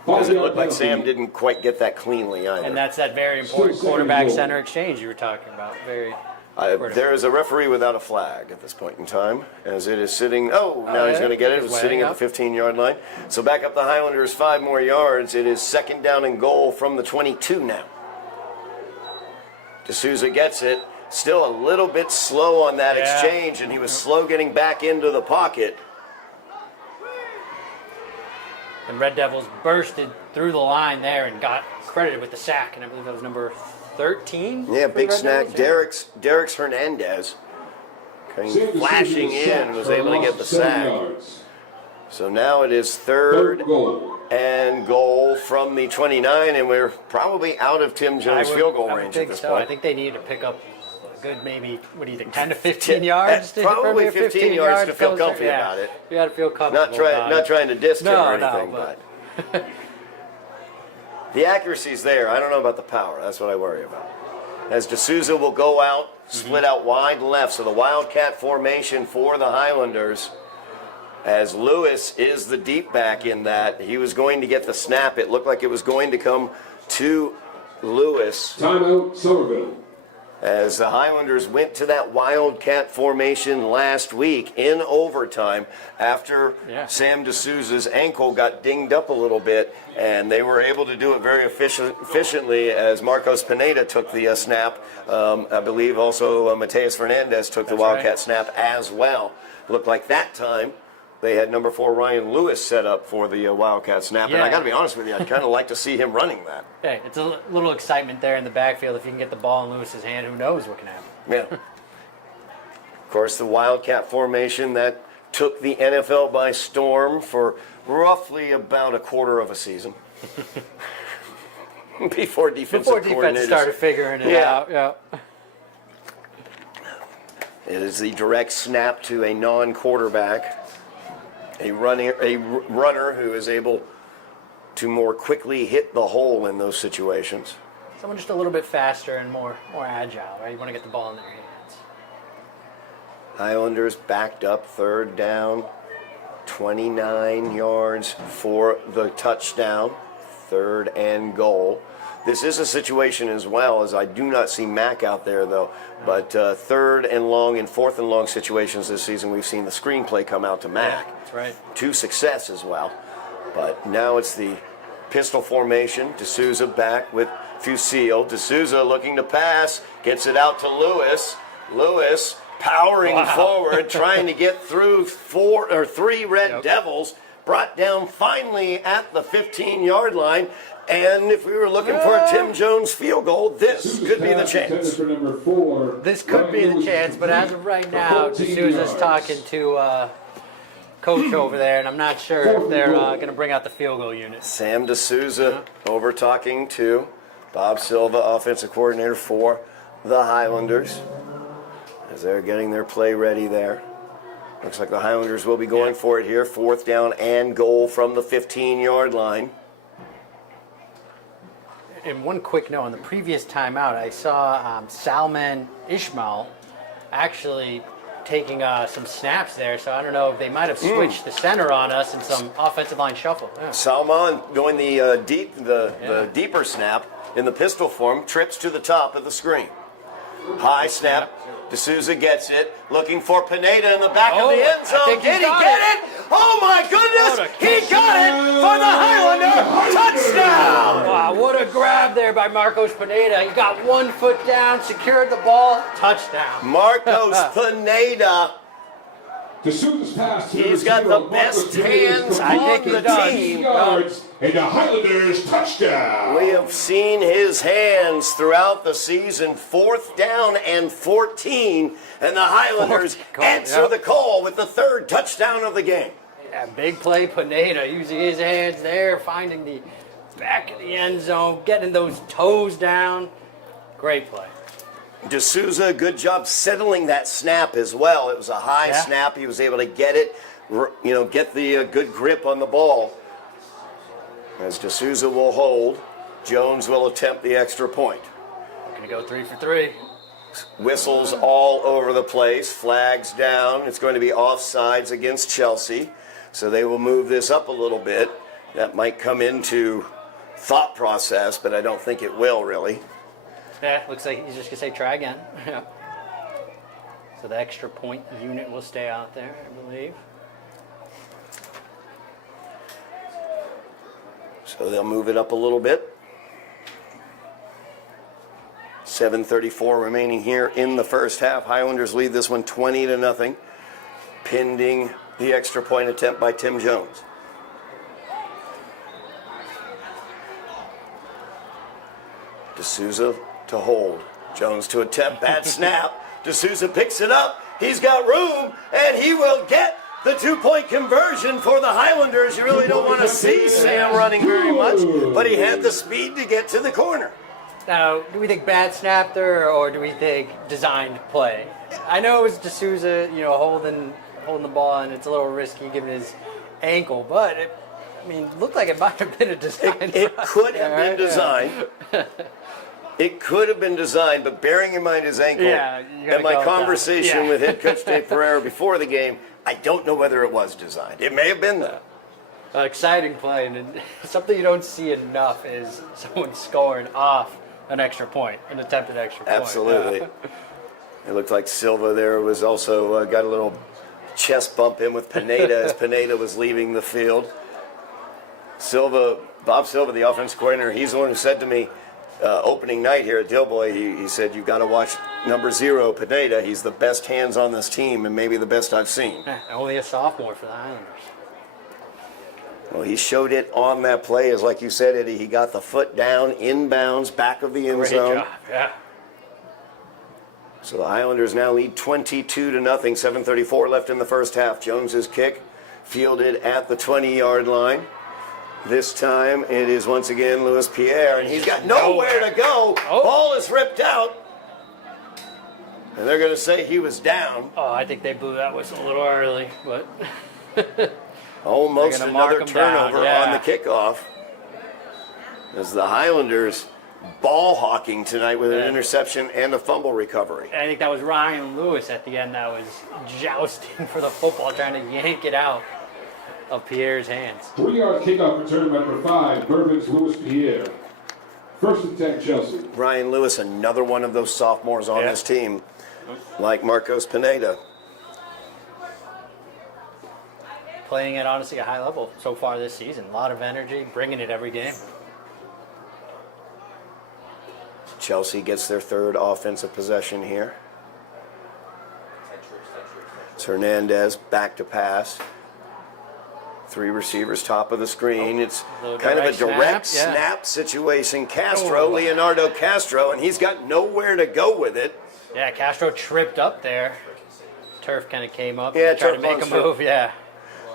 Because it looked like Sam didn't quite get that cleanly either. And that's that very important quarterback-center exchange you were talking about. Very. There is a referee without a flag at this point in time, as it is sitting. Now he's going to get it. It's sitting at the 15-yard line. So back up the Highlanders 5 more yards. It is second down and goal from the 22 now. D'Souza gets it. Still a little bit slow on that exchange, and he was slow getting back into the pocket. And Red Devils bursted through the line there and got credited with the sack, and I believe that was number 13. Yeah, big snack. Derek's Hernandez came flashing in, was able to get the sack. So now it is third and goal from the 29, and we're probably out of Tim Jones' field goal range at this point. I think they need to pick up a good maybe, what do you think, 10 to 15 yards? Probably 15 yards to feel comfy about it. You got to feel comfortable Not trying to diss him or anything, but the accuracy's there. I don't know about the power. That's what I worry about. As D'Souza will go out, split out wide left. So the Wildcat formation for the Highlanders. As Lewis is the deep back in that. He was going to get the snap. It looked like it was going to come to Lewis. Timeout, Somerville. As the Highlanders went to that Wildcat formation last week in overtime after Sam D'Souza's ankle got dinged up a little bit, and they were able to do it very efficiently as Marcos Pineda took the snap. I believe also Mateus Fernandez took the Wildcat snap as well. Looked like that time they had number 4 Ryan Lewis set up for the Wildcat snap, and I got to be honest with you, I'd kind of like to see him running that. Hey, it's a little excitement there in the backfield. If you can get the ball in Lewis's hand, who knows what can happen. Yeah. Of course, the Wildcat formation that took the NFL by storm for roughly about a quarter of a season. Before defense started figuring it out. Yeah. It is the direct snap to a non-quarterback. A runner who is able to more quickly hit the hole in those situations. Someone just a little bit faster and more agile, right? You want to get the ball in their hands. Highlanders backed up, third down, 29 yards for the touchdown, third and goal. This is a situation as well, as I do not see Mack out there, though. But third and long and fourth and long situations this season, we've seen the screenplay come out to Mack. Yeah, that's right. To success as well. But now it's the Pistol formation. D'Souza back with Fusil. D'Souza looking to pass. Gets it out to Lewis. Lewis powering forward, trying to get through 3 Red Devils. Brought down finally at the 15-yard line. And if we were looking for a Tim Jones field goal, this could be the chance. This could be the chance, but as of right now, D'Souza's talking to coach over there, and I'm not sure if they're going to bring out the field goal unit. Sam D'Souza over talking to Bob Silva, offensive coordinator for the Highlanders, as they're getting their play ready there. Looks like the Highlanders will be going for it here. 4th down and goal from the 15-yard line. And one quick note, on the previous timeout, I saw Salman Ishmael actually taking some snaps there, so I don't know if they might have switched the center on us in some offensive line shuffle. Yeah. Salman going the deeper snap in the pistol form, trips to the top of the screen. High snap. D'Souza gets it, looking for Pineda in the back of the end zone. Did he get it? Oh my goodness! He got it for the Highlander touchdown! Wow, what a grab there by Marcos Pineda. He got 1 foot down, secured the ball, touchdown. Marcos Pineda. D'Souza's pass. He's got the best hands on the team. Yards and the Highlanders touchdown. We have seen his hands throughout the season. 4th down and 14, and the Highlanders answer the call with the 3rd touchdown of the game. Yeah, big play Pineda, using his hands there, finding the back of the end zone, getting those toes down. Great play. D'Souza, good job settling that snap as well. It was a high snap. He was able to get it, get the good grip on the ball. As D'Souza will hold, Jones will attempt the extra point. Going to go 3 for 3. Whistles all over the place, flags down. It's going to be offsides against Chelsea. So they will move this up a little bit. That might come into thought process, but I don't think it will really. Yeah, looks like he's just going to say try again. So the extra point unit will stay out there, I believe. So they'll move it up a little bit. 7:34 remaining here in the first half. Highlanders lead this one 20-0, pending the extra point attempt by Tim Jones. D'Souza to hold. Jones to attempt. Bad snap. D'Souza picks it up. He's got room, and he will get the 2-point conversion for the Highlanders. You really don't want to see Sam running very much, but he had the speed to get to the corner. Now, do we think bad snap there, or do we think designed play? I know it was D'Souza, holding the ball, and it's a little risky given his ankle, but it looked like it might have been a design. It could have been designed. It could have been designed, but bearing in mind his ankle and my conversation with head coach Dave Pereira before the game, I don't know whether it was designed. It may have been that. Exciting play, and something you don't see enough is someone scoring off an extra point, an attempted extra point. Absolutely. It looked like Silva there was also got a little chest bump in with Pineda as Pineda was leaving the field. Bob Silva, the offensive coordinator, he's the one who said to me, opening night here at Dilboy, he said, you've got to watch number 0, Pineda. He's the best hands on this team and maybe the best I've seen. Only a sophomore for the Highlanders. Well, he showed it on that play, as like you said, Eddie, he got the foot down, inbounds, back of the end zone. Great job, yeah. So the Highlanders now lead 22-0, 7:34 left in the first half. Jones's kick fielded at the 20-yard line. This time it is once again Louis Pierre, and he's got nowhere to go. Ball is ripped out. And they're going to say he was down. Oh, I think they blew that whistle a little early, but almost another turnover on the kickoff. As the Highlanders ball hawking tonight with an interception and a fumble recovery. I think that was Ryan Lewis at the end that was jousting for the football, trying to yank it out of Pierre's hands. 3-yard kickoff return by number 5, Bourbon's Louis Pierre. First and 10, Chelsea. Ryan Lewis, another one of those sophomores on this team, like Marcos Pineda. playing at honestly a high level so far this season. A lot of energy, bringing it every game. Chelsea gets their third offensive possession here. It's Hernandez back to pass. 3 receivers top of the screen. It's kind of a direct snap situation. Castro, Leonardo Castro, and he's got nowhere to go with it. Yeah, Castro tripped up there. Turf kind of came up Yeah, and tried to Turf make Monster. a move. Yeah.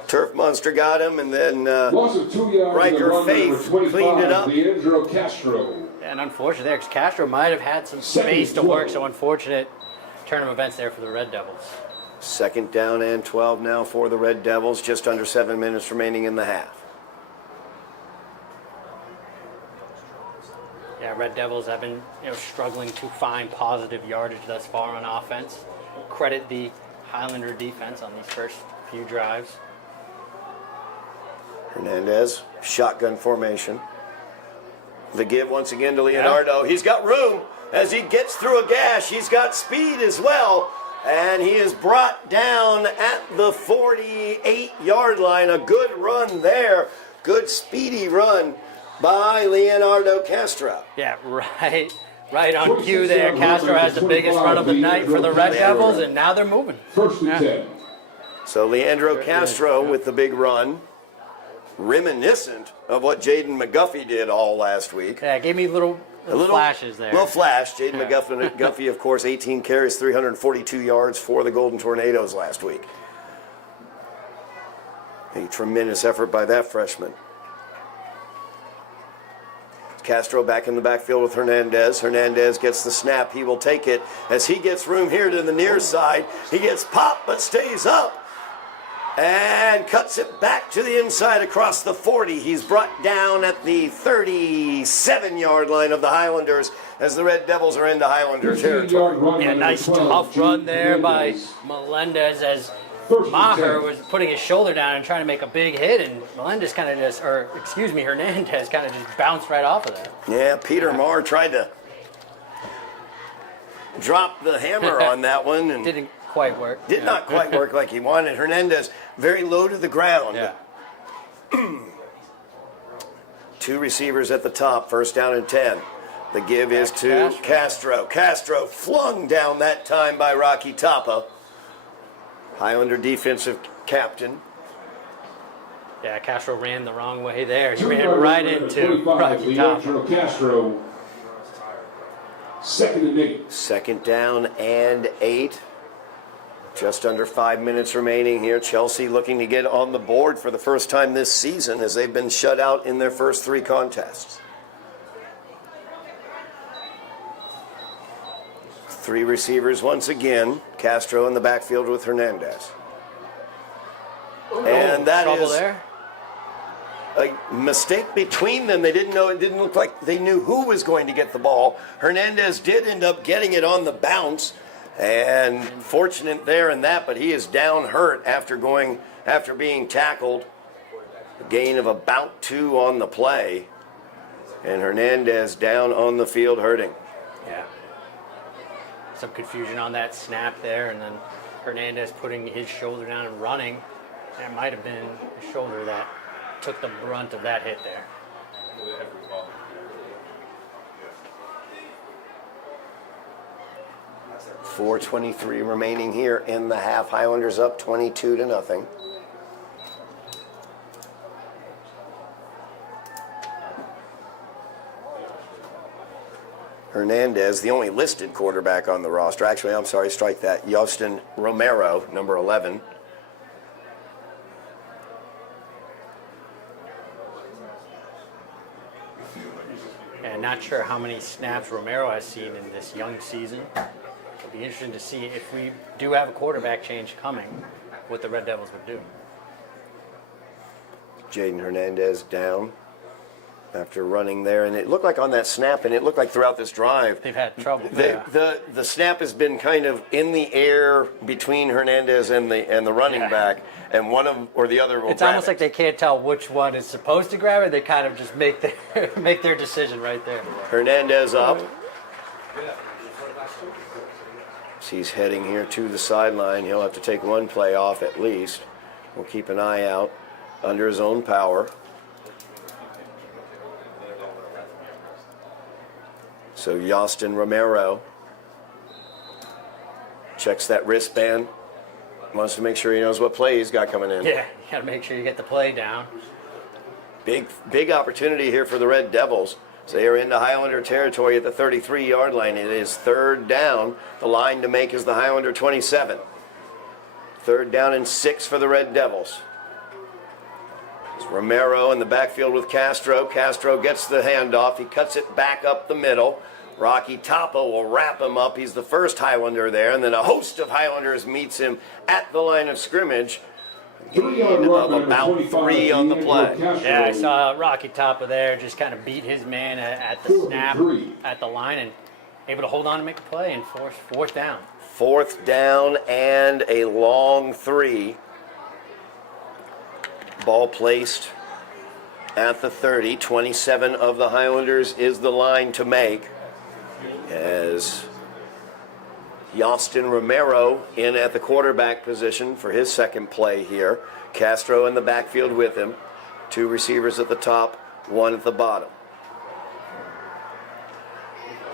Turf Monster got him, and then Loss of 2 yards. Riker Faith cleaned it up. Leandro Castro. And unfortunate there, because Castro might have had some space to work, so unfortunate turn of events there for the Red Devils. 2nd down and 12 now for the Red Devils. Just under 7 minutes remaining in the half. Yeah, Red Devils have been struggling to find positive yardage thus far on offense. Credit the Highlander defense on these first few drives. Hernandez, shotgun formation. The give once again to Leonardo. He's got room as he gets through a gash. He's got speed as well. And he is brought down at the 48-yard line. A good run there. Good speedy run by Leonardo Castro. Yeah, right on cue there. Castro has the biggest run of the night for the Red Devils, and now they're moving. 1st and 10. So Leandro Castro with the big run. Reminiscent of what Jaden McGuffey did all last week. Yeah, gave me little flashes there. Little flash. Jaden McGuffey, of course, 18 carries, 342 yards for the Golden Tornadoes last week. A tremendous effort by that freshman. Castro back in the backfield with Hernandez. Hernandez gets the snap. He will take it as he gets room here to the near side. He gets popped but stays up and cuts it back to the inside across the 40. He's brought down at the 37-yard line of the Highlanders as the Red Devils are into Highlander territory. Yeah, nice tough run there by Melendez as Maher was putting his shoulder down and trying to make a big hit, and Hernandez kind of just bounced right off of that. Yeah, Peter Maher tried to drop the hammer on that one and didn't quite work. Did not quite work like he wanted. Hernandez very low to the ground. Yeah. 2 receivers at the top, 1st down and 10. The give is to Castro. Castro flung down that time by Rocky Tapa. Highlander defensive captain. Yeah, Castro ran the wrong way there. He ran right into Rocky Tapa. Castro. 2nd and 8. 2nd down and 8. Just under 5 minutes remaining here. Chelsea looking to get on the board for the first time this season as they've been shut out in their first 3 contests. 3 receivers once again. Castro in the backfield with Hernandez. And that Trouble is there. a mistake between them. They didn't know. It didn't look like they knew who was going to get the ball. Hernandez did end up getting it on the bounce. And fortunate there in that, but he is down hurt after being tackled. A gain of about 2 on the play. And Hernandez down on the field hurting. Yeah. Some confusion on that snap there, and then Hernandez putting his shoulder down and running. That might have been the shoulder that took the brunt of that hit there. 4:23 remaining here in the half. Highlanders up 22-0. Hernandez, the only listed quarterback on the roster. Actually, I'm sorry, strike that. Justin Romero, number 11. And not sure how many snaps Romero has seen in this young season. It'll be interesting to see if we do have a quarterback change coming, what the Red Devils would do. Jaden Hernandez down after running there, and it looked like on that snap, and it looked like throughout this drive, They've had trouble. the snap has been kind of in the air between Hernandez and the running back, and one of or the other will It's grab almost it. like they can't tell which one is supposed to grab it. They kind of just make their decision right there. Hernandez up. He's heading here to the sideline. He'll have to take one play off at least. will keep an eye out under his own power. So Yostin Romero checks that wristband. Wants to make sure he knows what play he's got coming in. Yeah, you got to make sure you get the play down. Big opportunity here for the Red Devils. So they are into Highlander territory at the 33-yard line. It is third down. The line to make is the Highlander 27. Third down and 6 for the Red Devils. It's Romero in the backfield with Castro. Castro gets the handoff. He cuts it back up the middle. Rocky Topo will wrap him up. He's the first Highlander there. And then a host of Highlanders meets him at the line of scrimmage. Of about 3 on the play. Yeah, I saw Rocky Topo there just kind of beat his man at the snap at the line and able to hold on and make a play and force fourth down. Fourth down and a long 3. Ball placed at the 30. 27 of the Highlanders is the line to make. As Yostin Romero in at the quarterback position for his second play here. Castro in the backfield with him. 2 receivers at the top, 1 at the bottom.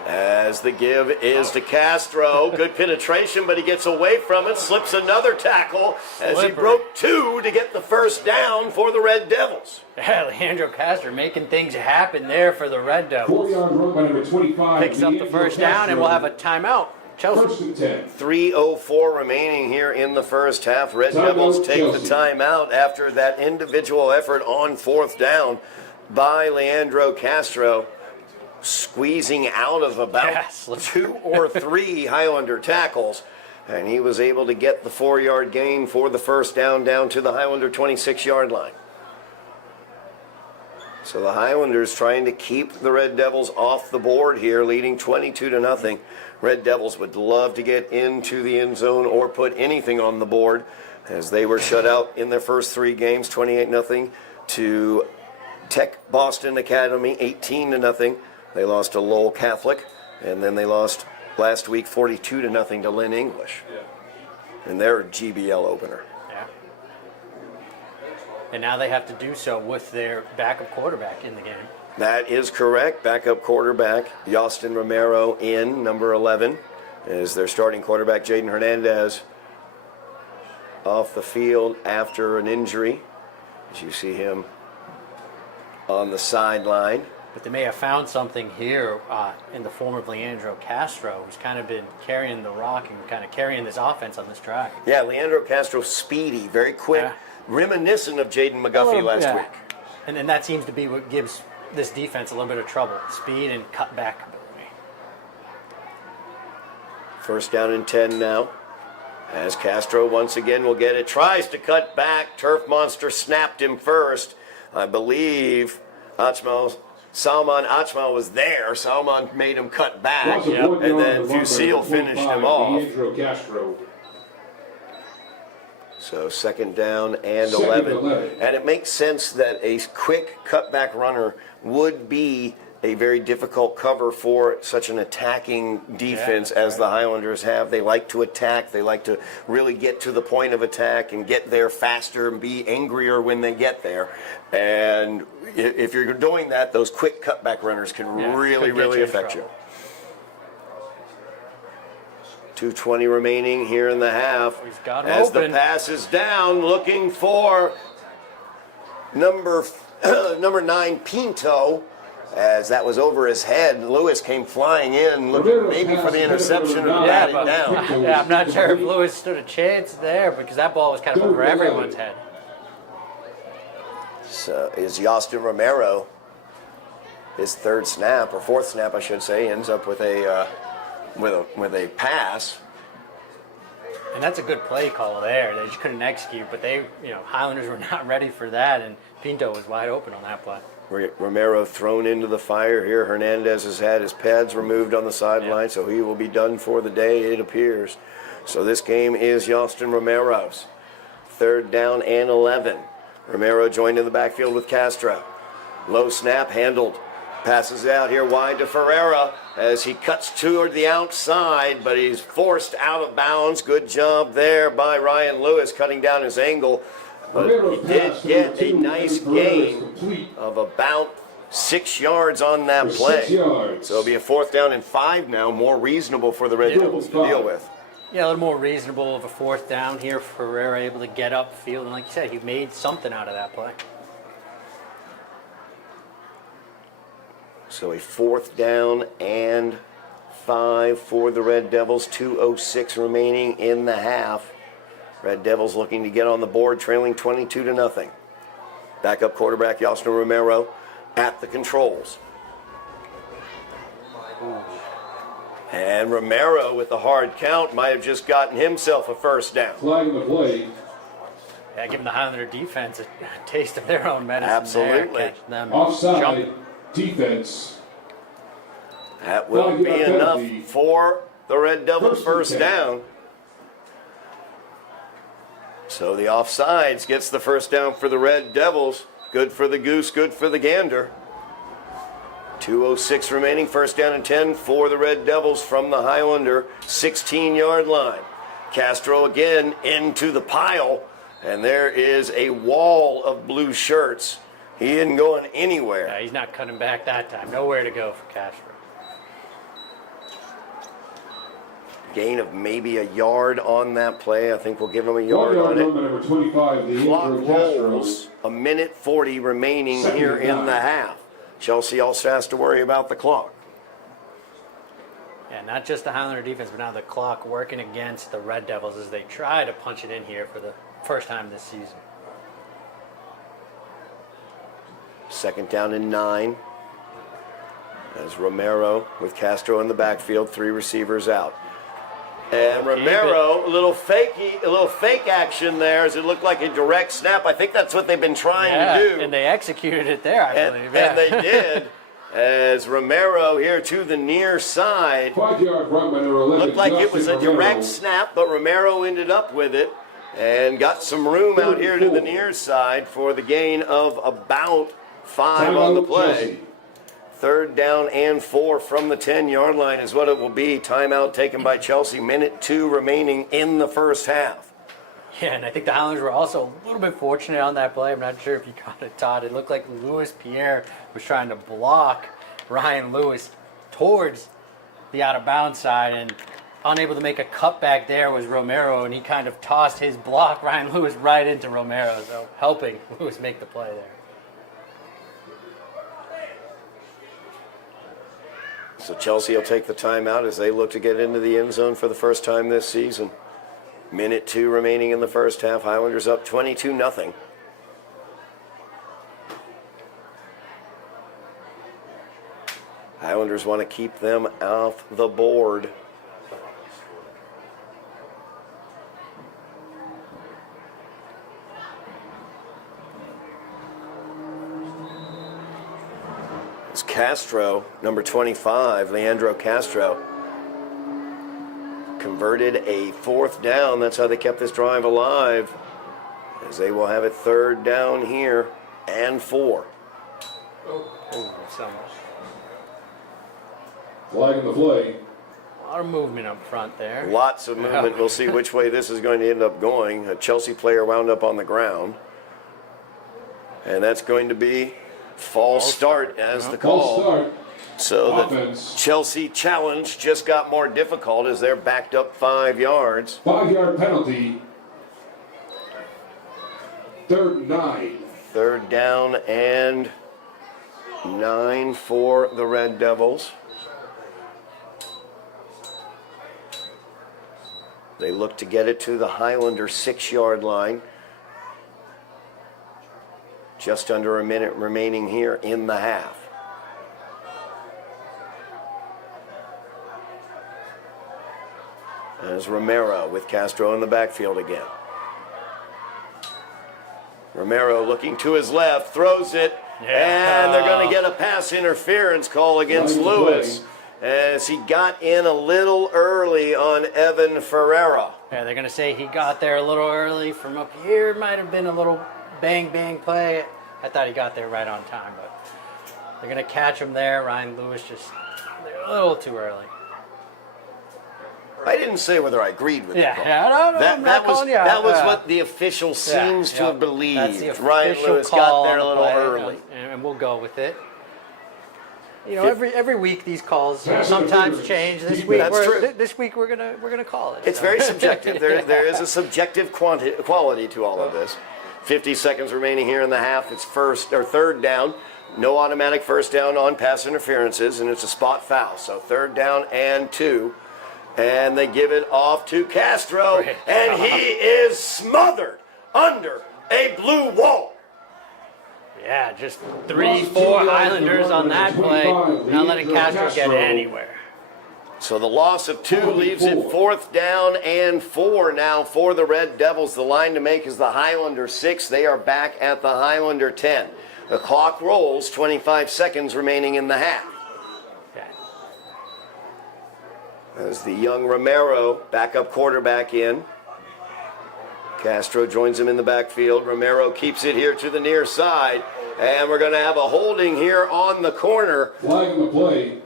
As the give is to Castro. Good penetration, but he gets away from it. Slips another tackle as he broke 2 to get the first down for the Red Devils. Yeah, Leandro Castro making things happen there for the Red Devils. 4-yard run by number 25. Picks up the first down, and we'll have a timeout. Chelsea. First and 10. 3:04 remaining here in the first half. Red Devils take the timeout after that individual effort on fourth down by Leandro Castro, squeezing out of about 2 or 3 Highlander tackles. And he was able to get the 4-yard gain for the first down to the Highlander 26-yard line. So the Highlanders trying to keep the Red Devils off the board here, leading 22-0. Red Devils would love to get into the end zone or put anything on the board, as they were shut out in their first 3 games, 28-0 to Tech Boston Academy, 18-0. They lost to Lowell Catholic, and then they lost last week 42-0 to Lynn English in their GBL opener. And now they have to do so with their backup quarterback in the game. That is correct. Backup quarterback, Yostin Romero in, number 11, is their starting quarterback, Jaden Hernandez, off the field after an injury, as you see him on the sideline. But they may have found something here in the form of Leandro Castro, who's kind of been carrying the rock and kind of carrying this offense on this drive. Yeah, Leandro Castro, speedy, very quick, reminiscent of Jaden McGuffey last week. And then that seems to be what gives this defense a little bit of trouble, speed and cutback ability. First down and 10 now, as Castro once again will get it. Tries to cut back. Turf Monster snapped him first. I believe Salman Achmal was there. Salman made him cut back, and then Fusil finished him off. So second down and 11. And it makes sense that a quick cutback runner would be a very difficult cover for such an attacking defense as the Highlanders have. They like to attack. They like to really get to the point of attack and get there faster and be angrier when they get there. And if you're doing that, those quick cutback runners can really affect you. 2:20 remaining here in the half. He's got him as open. The pass is down, looking for number 9 Pinto, as that was over his head. Lewis came flying in, looking maybe for the interception and batted down. Yeah, I'm not sure if Lewis stood a chance there because that ball was kind of over everyone's head. So is Yostin Romero, his third snap, or fourth snap I should say, ends up with a pass. And that's a good play call there. They just couldn't execute, but Highlanders were not ready for that, and Pinto was wide open on that play. Romero thrown into the fire here. Hernandez has had his pads removed on the sideline, so he will be done for the day, it appears. So this game is Yostin Romero's. Third down and 11. Romero joined in the backfield with Castro. Low snap handled. Passes out here wide to Ferreira as he cuts toward the outside, but he's forced out of bounds. Good job there by Ryan Lewis, cutting down his angle. But he did get a nice gain of about 6 yards on that play. So it'll be a 4th down and 5 now, more reasonable for the Red Devils to deal with. Yeah, a little more reasonable of a 4th down here. Ferreira able to get upfield, and like you said, he made something out of that play. So a 4th down and 5 for the Red Devils. 2:06 remaining in the half. Red Devils looking to get on the board, trailing 22-0. Backup quarterback Yosner Romero at the controls. And Romero with the hard count might have just gotten himself a 1st down. Flag the play. Yeah, giving the Highlander defense a taste of their own medicine. Absolutely. There, catch them Offside jumping. defense. That will be enough for the Red Devils' 1st down. So the offsides gets the 1st down for the Red Devils. Good for the goose, good for the gander. 2:06 remaining, 1st down and 10 for the Red Devils from the Highlander 16-yard line. Castro again into the pile, and there is a wall of blue shirts. He isn't going anywhere. Yeah, he's not cutting back that time. Nowhere to go for Castro. Gain of maybe a yard on that play. I think we'll give him a yard on it. Number 25, the Clock Andrew Castro. rolls. A minute 40 remaining here in the half. Chelsea also has to worry about the clock. Yeah, not just the Highlander defense, but now the clock working against the Red Devils as they try to punch it in here for the first time this season. 2nd down and 9. As Romero with Castro in the backfield, 3 receivers out. And Romero, a little fake action there as it looked like a direct snap. I think that's what they've been trying to do. And they executed it there, I believe. Yeah. And they did. As Romero here to the near side. 5-yard run by number 11. Looked like it was a Justin direct Romero. snap, but Romero ended up with it and got some room out here to the near side for the gain of about 5 on the play. Chelsea. 3rd down and 4 from the 10-yard line is what it will be. Timeout taken by Chelsea. Minute 2 remaining in the 1st half. Yeah, and I think the Highlanders were also a little bit fortunate on that play. I'm not sure if you caught it, Todd. It looked like Louis Pierre was trying to block Ryan Lewis towards the out-of-bounds side, and unable to make a cutback there was Romero, and he kind of tossed his block, Ryan Lewis, right into Romero, so helping Lewis make the play there. So Chelsea will take the timeout as they look to get into the end zone for the first time this season. Minute 2 remaining in the 1st half. Highlanders up 22-0. Highlanders want to keep them off the board. It's Castro, number 25, Leandro Castro, converted a 4th down. That's how they kept this drive alive, as they will have it 3rd down here and 4. Flag in the play. A lot of movement up front there. Lots of movement. We'll see which way this is going to end up going. A Chelsea player wound up on the ground. And that's going to be false start as the False call. start. So the Offense. Chelsea challenge just got more difficult as they're backed up 5 yards. 5-yard penalty. 3rd and 9. 3rd down and 9 for the Red Devils. They look to get it to the Highlander 6-yard line. Just under a minute remaining here in the half. As Romero with Castro in the backfield again. Romero looking to his left, throws it, and they're going to get a pass interference call against Lewis as he got in a little early on Evan Ferreira. Yeah, they're going to say he got there a little early from up here. Might have been a little bang play. I thought he got there right on time, but they're going to catch him there. Ryan Lewis just a little too early. I didn't say whether I agreed with the call. No, I'm not calling you out. That was what the official seems to have believed. That's the Ryan official Lewis call got there a on the little play, early. and we'll go with it. You know, every week these calls sometimes change. This week, That's true. This week we're gonna call it. It's very subjective. There is a subjective quality to all of this. 50 seconds remaining here in the half. It's third down. No automatic first down on pass interferences, and it's a spot foul. So 3rd down and 2. And they give it off to Castro, and he is smothered under a blue wall. Yeah, just 3-4 Highlanders on that play. Not letting Castro get anywhere. So the loss of 2 leaves it 4th down and 4 now for the Red Devils. The line to make is the Highlander 6. They are back at the Highlander 10. The clock rolls, 25 seconds remaining in the half. As the young Romero, backup quarterback in. Castro joins him in the backfield. Romero keeps it here to the near side. And we're going to have a holding here on the corner. Flag in the play.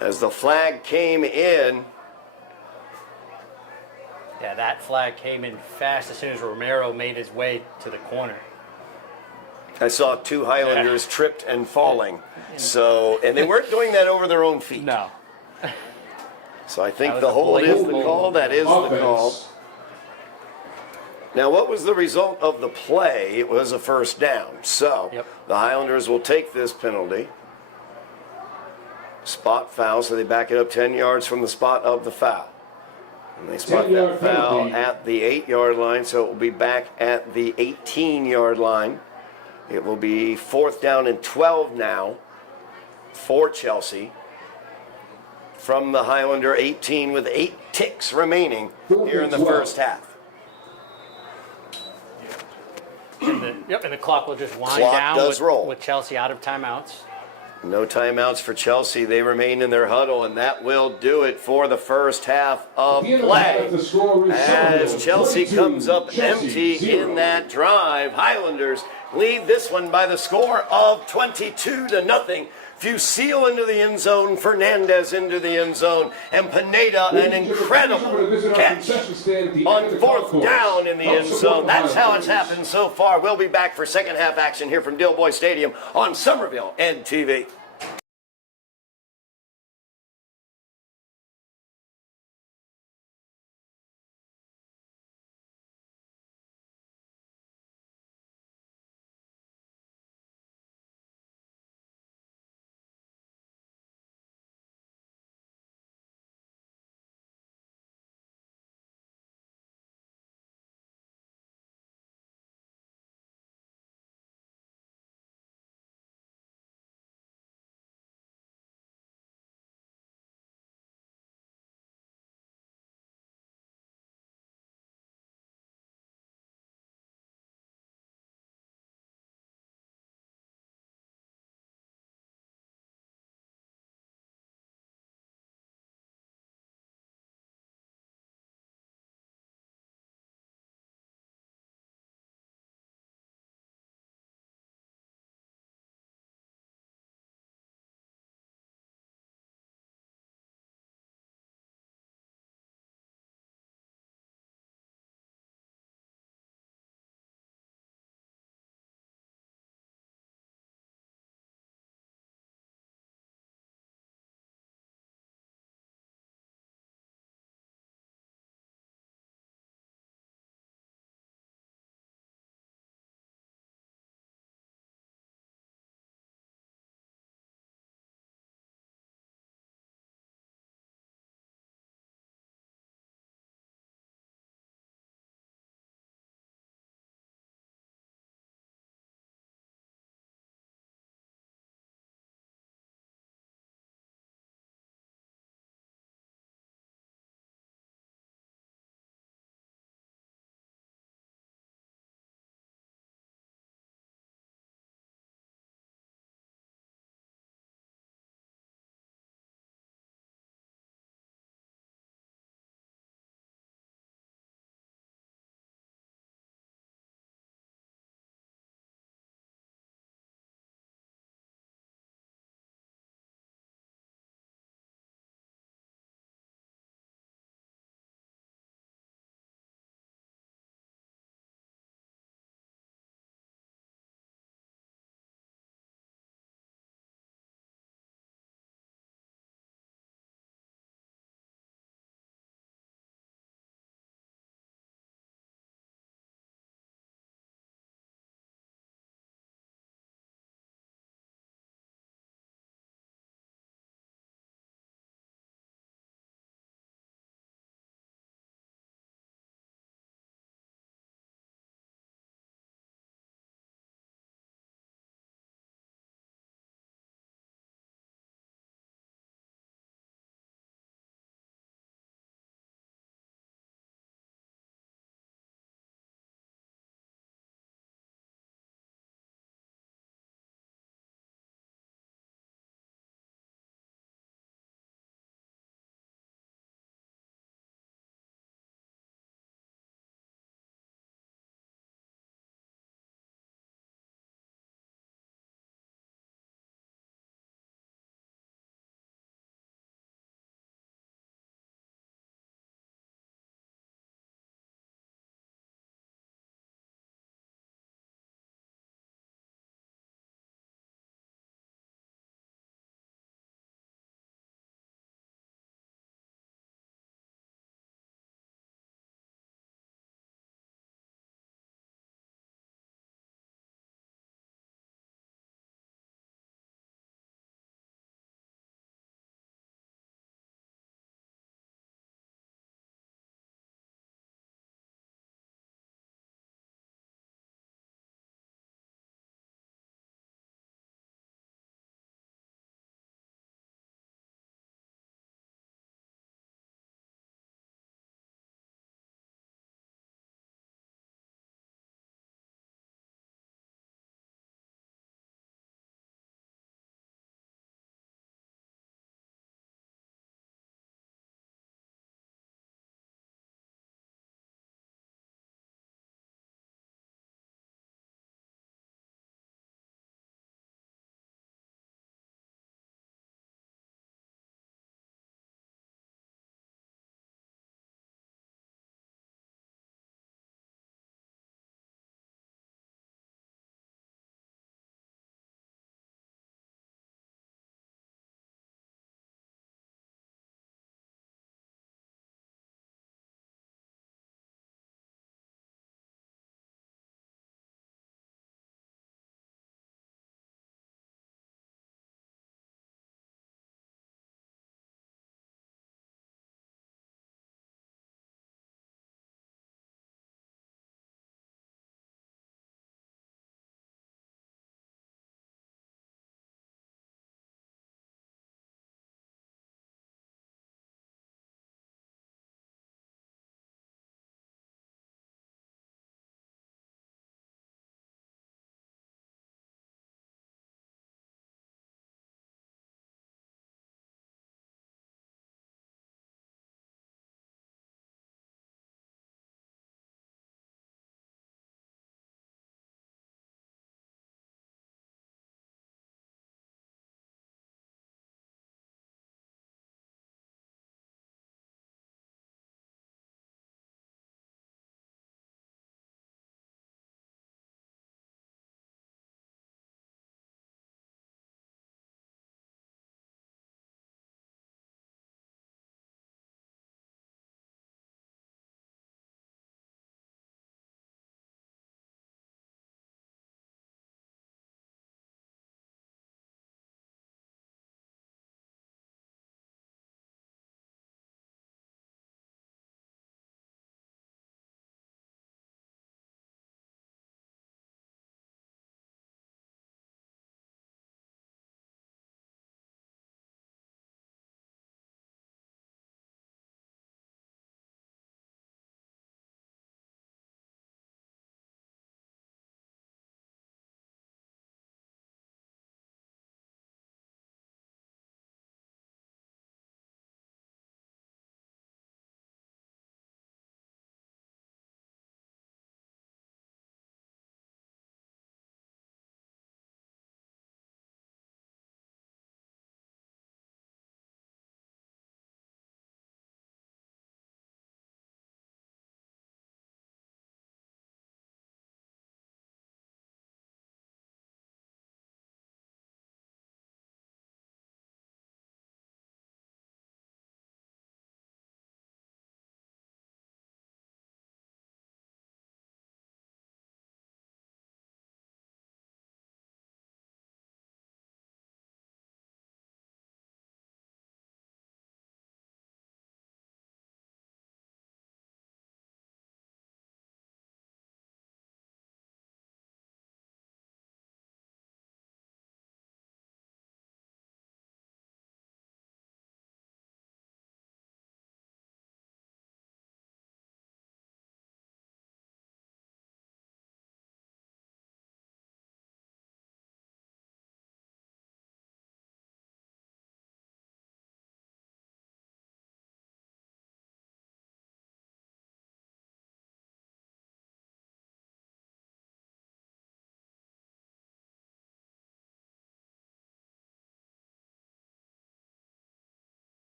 As the flag came in. Yeah, that flag came in fast as soon as Romero made his way to the corner. I saw 2 Highlanders tripped and falling. And they weren't doing that over their own feet. No. So I think the hold is the call. That is the call. Now, what was the result of the play? It was a first down. So the Highlanders will take this penalty. Spot foul, so they back it up 10 yards from the spot of the foul. And they spot that foul at the 8-yard line, so it will be back at the 18-yard line. It will be 4th down and 12 now for Chelsea. From the Highlander 18 with 8 ticks remaining here in the first half. And the clock will just wind Clock down does roll. with Chelsea out of timeouts. No timeouts for Chelsea. They remain in their huddle, and that will do it for the first half of play. As Chelsea comes up empty in that drive, Highlanders lead this one by the score of 22-0. Fusil into the end zone, Fernandez into the end zone, and Pineda an incredible catch on 4th down in the end zone. That's how it's happened so far. We'll be back for second half action here from Dilboy Stadium on Somerville NTV.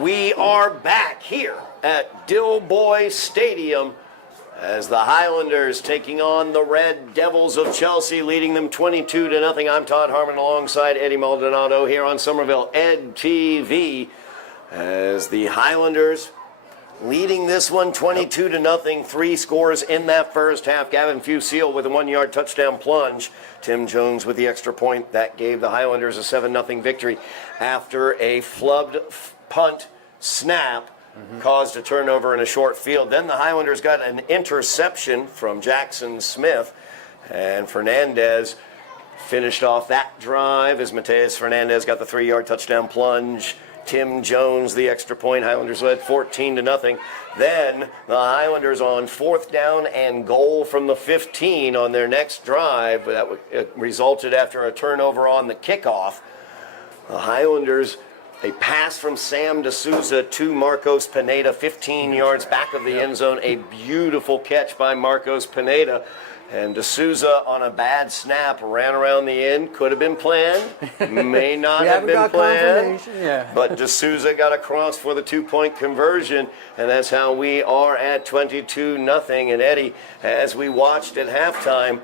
We are back here at Dilboy Stadium as the Highlanders taking on the Red Devils of Chelsea, leading them 22-0. I'm Todd Harmon alongside Eddy Maldonado here on Somerville Ed TV as the Highlanders leading this one 22-0. 3 scores in that first half. Gavin Fusil with a 1-yard touchdown plunge. Tim Jones with the extra point. That gave the Highlanders a 7-0 victory after a flubbed punt snap caused a turnover in a short field. Then the Highlanders got an interception from Jackson Smith, and Fernandez finished off that drive as Mateus Fernandez got the 3-yard touchdown plunge. Tim Jones the extra point. Highlanders led 14-0. Then the Highlanders on 4th down and goal from the 15 on their next drive. That resulted after a turnover on the kickoff. The Highlanders, a pass from Sam D'Souza to Marcos Pineda, 15 yards back of the end zone. A beautiful catch by Marcos Pineda. And D'Souza on a bad snap ran around the end. Could have been planned. May not have been planned. Yeah. But D'Souza got across for the 2-point conversion. And that's how we are at 22-0. And Eddy, as we watched at halftime,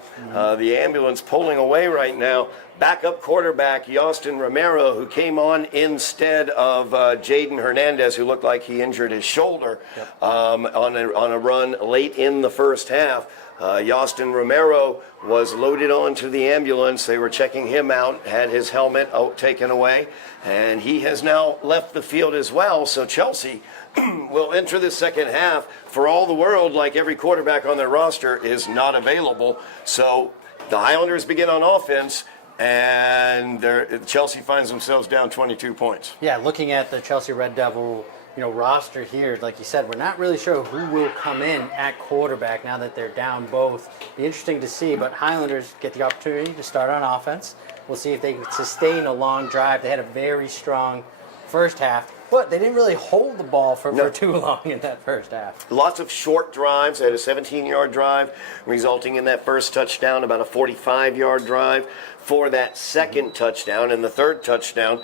the ambulance pulling away right now. Backup quarterback Yostin Romero, who came on instead of Jaden Hernandez, who looked like he injured his shoulder on a run late in the first half. Yostin Romero was loaded onto the ambulance. They were checking him out, had his helmet taken away, and he has now left the field as well. So Chelsea will enter the second half for all the world like every quarterback on their roster is not available. So the Highlanders begin on offense, and Chelsea finds themselves down 22 points. Yeah, looking at the Chelsea Red Devil roster here, like you said, we're not really sure who will come in at quarterback now that they're down both. Be interesting to see, but Highlanders get the opportunity to start on offense. We'll see if they can sustain a long drive. They had a very strong first half, but they didn't really hold the ball for too long in that first half. Lots of short drives. They had a 17-yard drive, resulting in that first touchdown, about a 45-yard drive for that second touchdown, and the third touchdown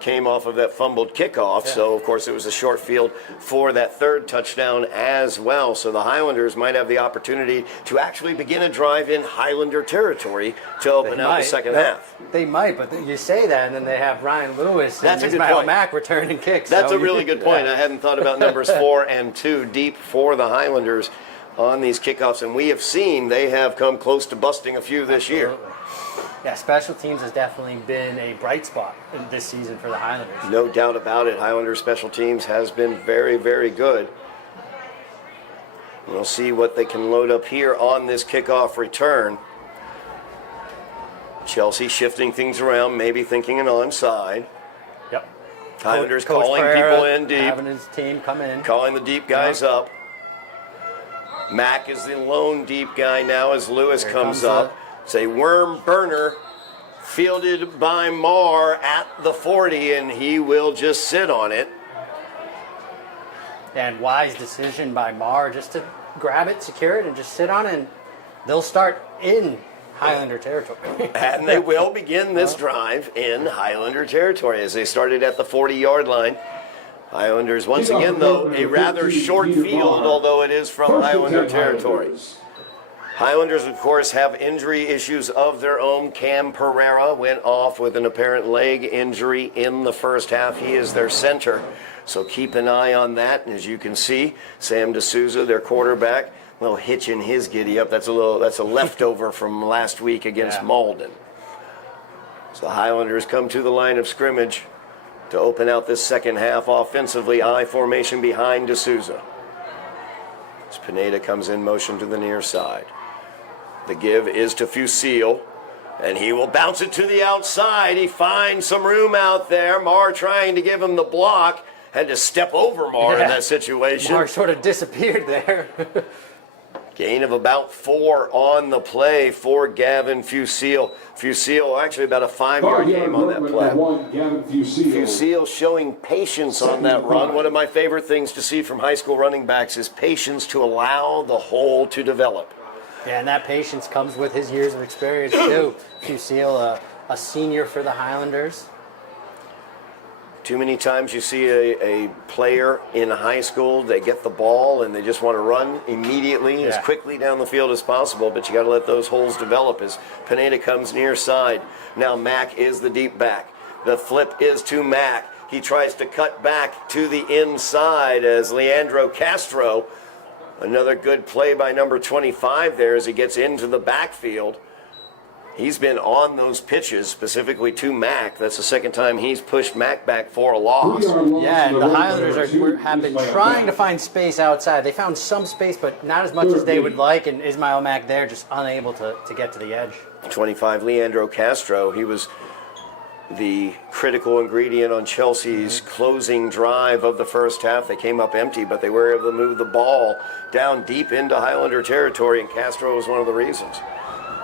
came off of that fumbled kickoff. So, of course, it was a short field for that third touchdown as well. So the Highlanders might have the opportunity to actually begin a drive in Highlander territory to open out the second half. They might, but you say that, and then they have Ryan Lewis and Ismail Mack returning kicks. That's a really good point. I hadn't thought about numbers 4 and 2 deep for the Highlanders on these kickoffs, and we have seen they have come close to busting a few this year. Yeah, special teams has definitely been a bright spot in this season for the Highlanders. No doubt about it. Highlanders special teams has been very, very good. We'll see what they can load up here on this kickoff return. Chelsea shifting things around, maybe thinking an onside. Yep. Highlanders Coach calling Pereira people in deep. Having his team come in. Calling the deep guys up. Mack is the lone deep guy now as Lewis comes up. It's a worm burner fielded by Marr at the 40, and he will just sit on it. And wise decision by Marr just to grab it, secure it, and just sit on it, and they'll start in Highlander territory. And they will begin this drive in Highlander territory as they started at the 40-yard line. Highlanders, once again, though, a rather short field, although it is from Highlander territory. Highlanders, of course, have injury issues of their own. Cam Pereira went off with an apparent leg injury in the first half. He is their center, so keep an eye on that. And as you can see, Sam D'Souza, their quarterback, a little hitch in his giddy-up. That's a leftover from last week against Malden. So the Highlanders come to the line of scrimmage to open out this second half offensively. I formation behind D'Souza. As Pineda comes in motion to the near side. The give is to Fusil, and he will bounce it to the outside. He finds some room out there. Marr trying to give him the block. Had to step over Marr in that situation. Marr sort of disappeared there. Gain of about 4 on the play for Gavin Fusil. Fusil, actually about a 5-yard game on that play. Fusil showing patience on that run. One of my favorite things to see from high school running backs is patience to allow the hole to develop. Yeah, and that patience comes with his years of experience, too. Fusil, a senior for the Highlanders. Too many times you see a player in high school, they get the ball and they just want to run immediately as quickly down the field as possible, but you got to let those holes develop as Pineda comes near side. Now Mack is the deep back. The flip is to Mack. He tries to cut back to the inside as Leandro Castro, another good play by number 25 there as he gets into the backfield. He's been on those pitches, specifically to Mack. That's the second time he's pushed Mack back for a loss. Yeah, and the Highlanders have been trying to find space outside. They found some space, but not as much as they would like, and Ismail Mack there just unable to get to the edge. 25, Leandro Castro. He was the critical ingredient on Chelsea's closing drive of the first half. They came up empty, but they were able to move the ball down deep into Highlander territory, and Castro was one of the reasons.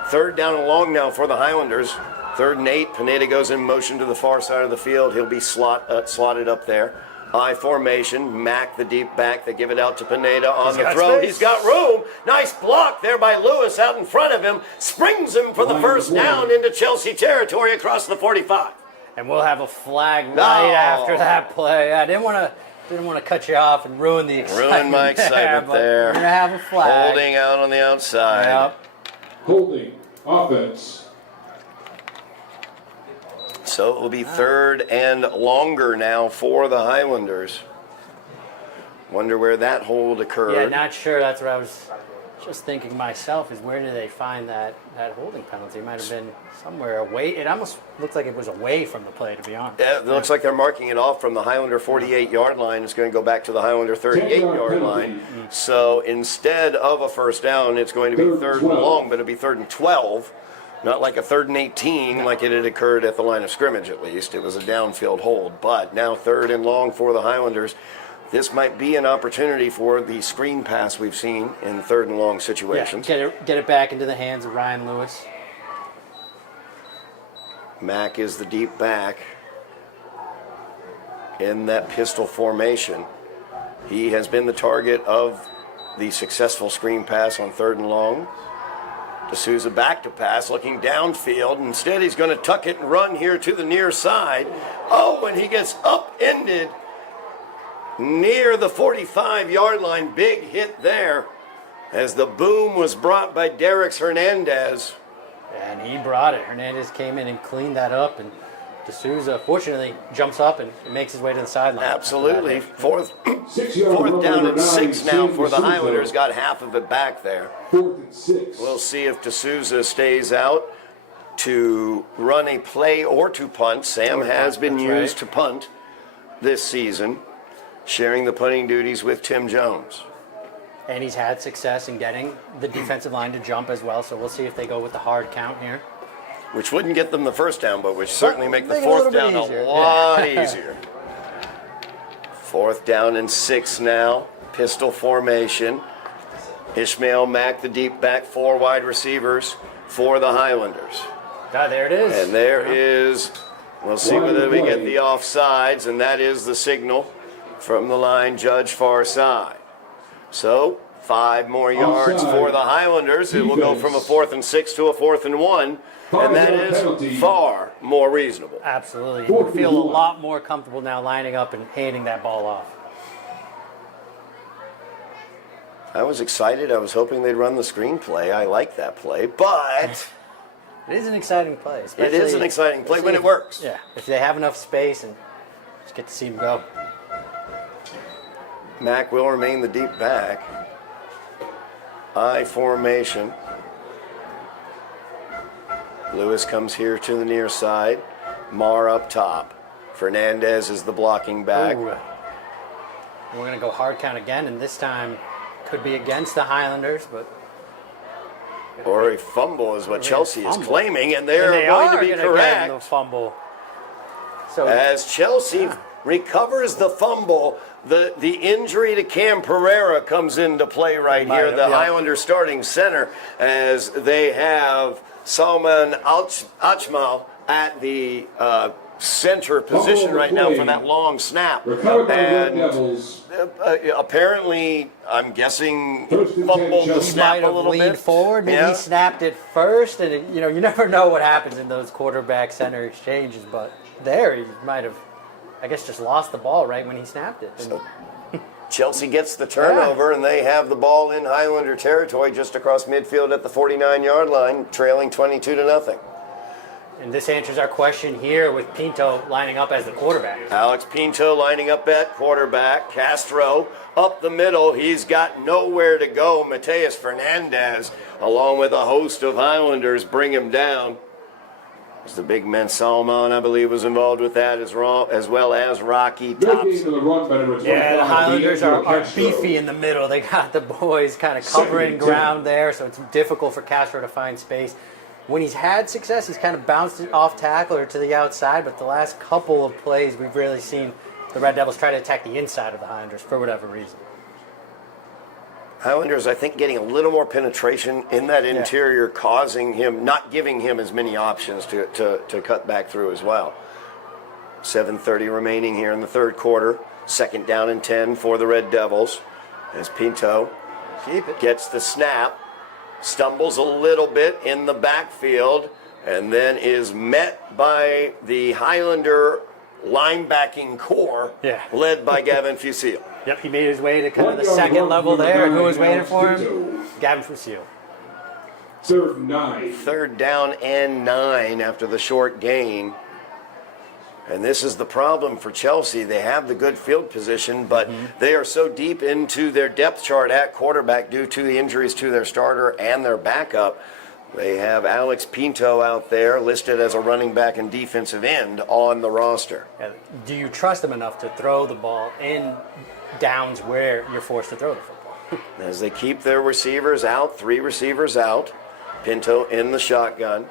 Third down and long now for the Highlanders. 3rd and 8. Pineda goes in motion to the far side of the field. He'll be slotted up there. I formation. Mack, the deep back. They give it out to Pineda on the throw. Space. He's got room. Nice block there by Lewis out in front of him. Springs him for the first down into Chelsea territory across the 45. And we'll have a flag right after that play. I didn't want to cut you off and ruin the excitement. Ruin my excitement there. We're going to have a flag. Holding out on the outside. Yep. Holding. Offense. So it will be 3rd and longer now for the Highlanders. Wonder where that hold occurred. Yeah, not sure. That's what I was just thinking myself, is where did they find that holding penalty? It might have been somewhere away. It almost looked like it was away from the play, to be honest. Yeah, it looks like they're marking it off from the Highlander 48-yard line. It's going to go back to the Highlander 38-yard line. So instead of a first down, it's going to be 3rd and long, but it'll be 3rd and 12. Not like a 3rd and 18 like it had occurred at the line of scrimmage, at least. It was a downfield hold. But now 3rd and long for the Highlanders. This might be an opportunity for the screen pass we've seen in 3rd and long situations. Yeah, get it back into the hands of Ryan Lewis. Mack is the deep back in that pistol formation. He has been the target of the successful screen pass on 3rd and long. D'Souza back to pass, looking downfield. Instead, he's going to tuck it and run here to the near side. Oh, and he gets upended near the 45-yard line. Big hit there as the boom was brought by Derek Hernandez. And he brought it. Hernandez came in and cleaned that up, and D'Souza, fortunately, jumps up and makes his way to the sideline. Absolutely. Fourth down and 6 now for the Highlanders. Got half of it back there. 4th and 6. We'll see if D'Souza stays out to run a play or to punt. Sam has been used to punt this season, sharing the punting duties with Tim Jones. And he's had success in getting the defensive line to jump as well, so we'll see if they go with the hard count here. Which wouldn't get them the first down, but which certainly make the Make it a 4th little bit down easier. a lot easier. 4th down and 6 now. Pistol formation. Ishmael Mack, the deep back, 4 wide receivers for the Highlanders. Ah, there it is. And there is, we'll see whether we get the offsides, and that is the signal from the line judge far side. So 5 more yards for the Highlanders. It will go from a 4th and 6 to a 4th and 1. And that is far more reasonable. Absolutely. You would feel a lot more comfortable now lining up and handing that ball off. I was excited. I was hoping they'd run the screenplay. I like that play, but It is an exciting play. it is an exciting play when it works. Yeah, if they have enough space and just get to see him go. Mack will remain the deep back. I formation. Lewis comes here to the near side. Marr up top. Fernandez is the blocking back. Ooh. We're going to go hard count again, and this time could be against the Highlanders, but... Or a fumble is what Chelsea is fumble. claiming, and they're going to be gonna correct. get the fumble. So As Chelsea recovers the fumble, the injury to Cam Pereira comes into play right here. The Highlanders starting center, as they have Salman Achmal at the center position right now for that long snap. And apparently, I'm guessing fumbled the he snap might a have little leaned bit. forward. Maybe he snapped it first, and you never know what happens in those quarterback center exchanges. But there, he might have I guess, just lost the ball right when he snapped it. And Chelsea gets the turnover, and they have the ball in Highlander territory just across midfield at the 49-yard line, trailing 22-0. And this answers our question here with Pinto lining up as the quarterback. Alex Pinto lining up at quarterback. Castro up the middle. He's got nowhere to go. Mateus Fernandez, along with a host of Highlanders, bring him down. There's the big man Salmon, I believe, was involved with that as well as Rocky Thompson. Yeah, the Highlanders are beefy in the middle. They got the boys kind of covering ground there, so it's difficult for Castro to find space. When he's had success, he's kind of bounced it off tackle or to the outside, but the last couple of plays, we've really seen the Red Devils try to attack the inside of the Highlanders for whatever reason. Highlanders, I think, getting a little more penetration in that interior, causing him, not giving him as many options to cut back through as well. 7:30 remaining here in the third quarter. 2nd down and 10 for the Red Devils. As Pinto gets the snap, stumbles a little bit in the backfield, and then is met by the Highlander linebacking core, led by Gavin Fusil. Yep, he made his way to kind of the second level there, and who was waiting for him? Gavin Fusil. 3rd down and 9 after the short gain. And this is the problem for Chelsea. They have the good field position, but they are so deep into their depth chart at quarterback due to the injuries to their starter and their backup. They have Alex Pinto out there listed as a running back and defensive end on the roster. Do you trust them enough to throw the ball in downs where you're forced to throw the football? As they keep their receivers out, 3 receivers out. Pinto in the shotgun.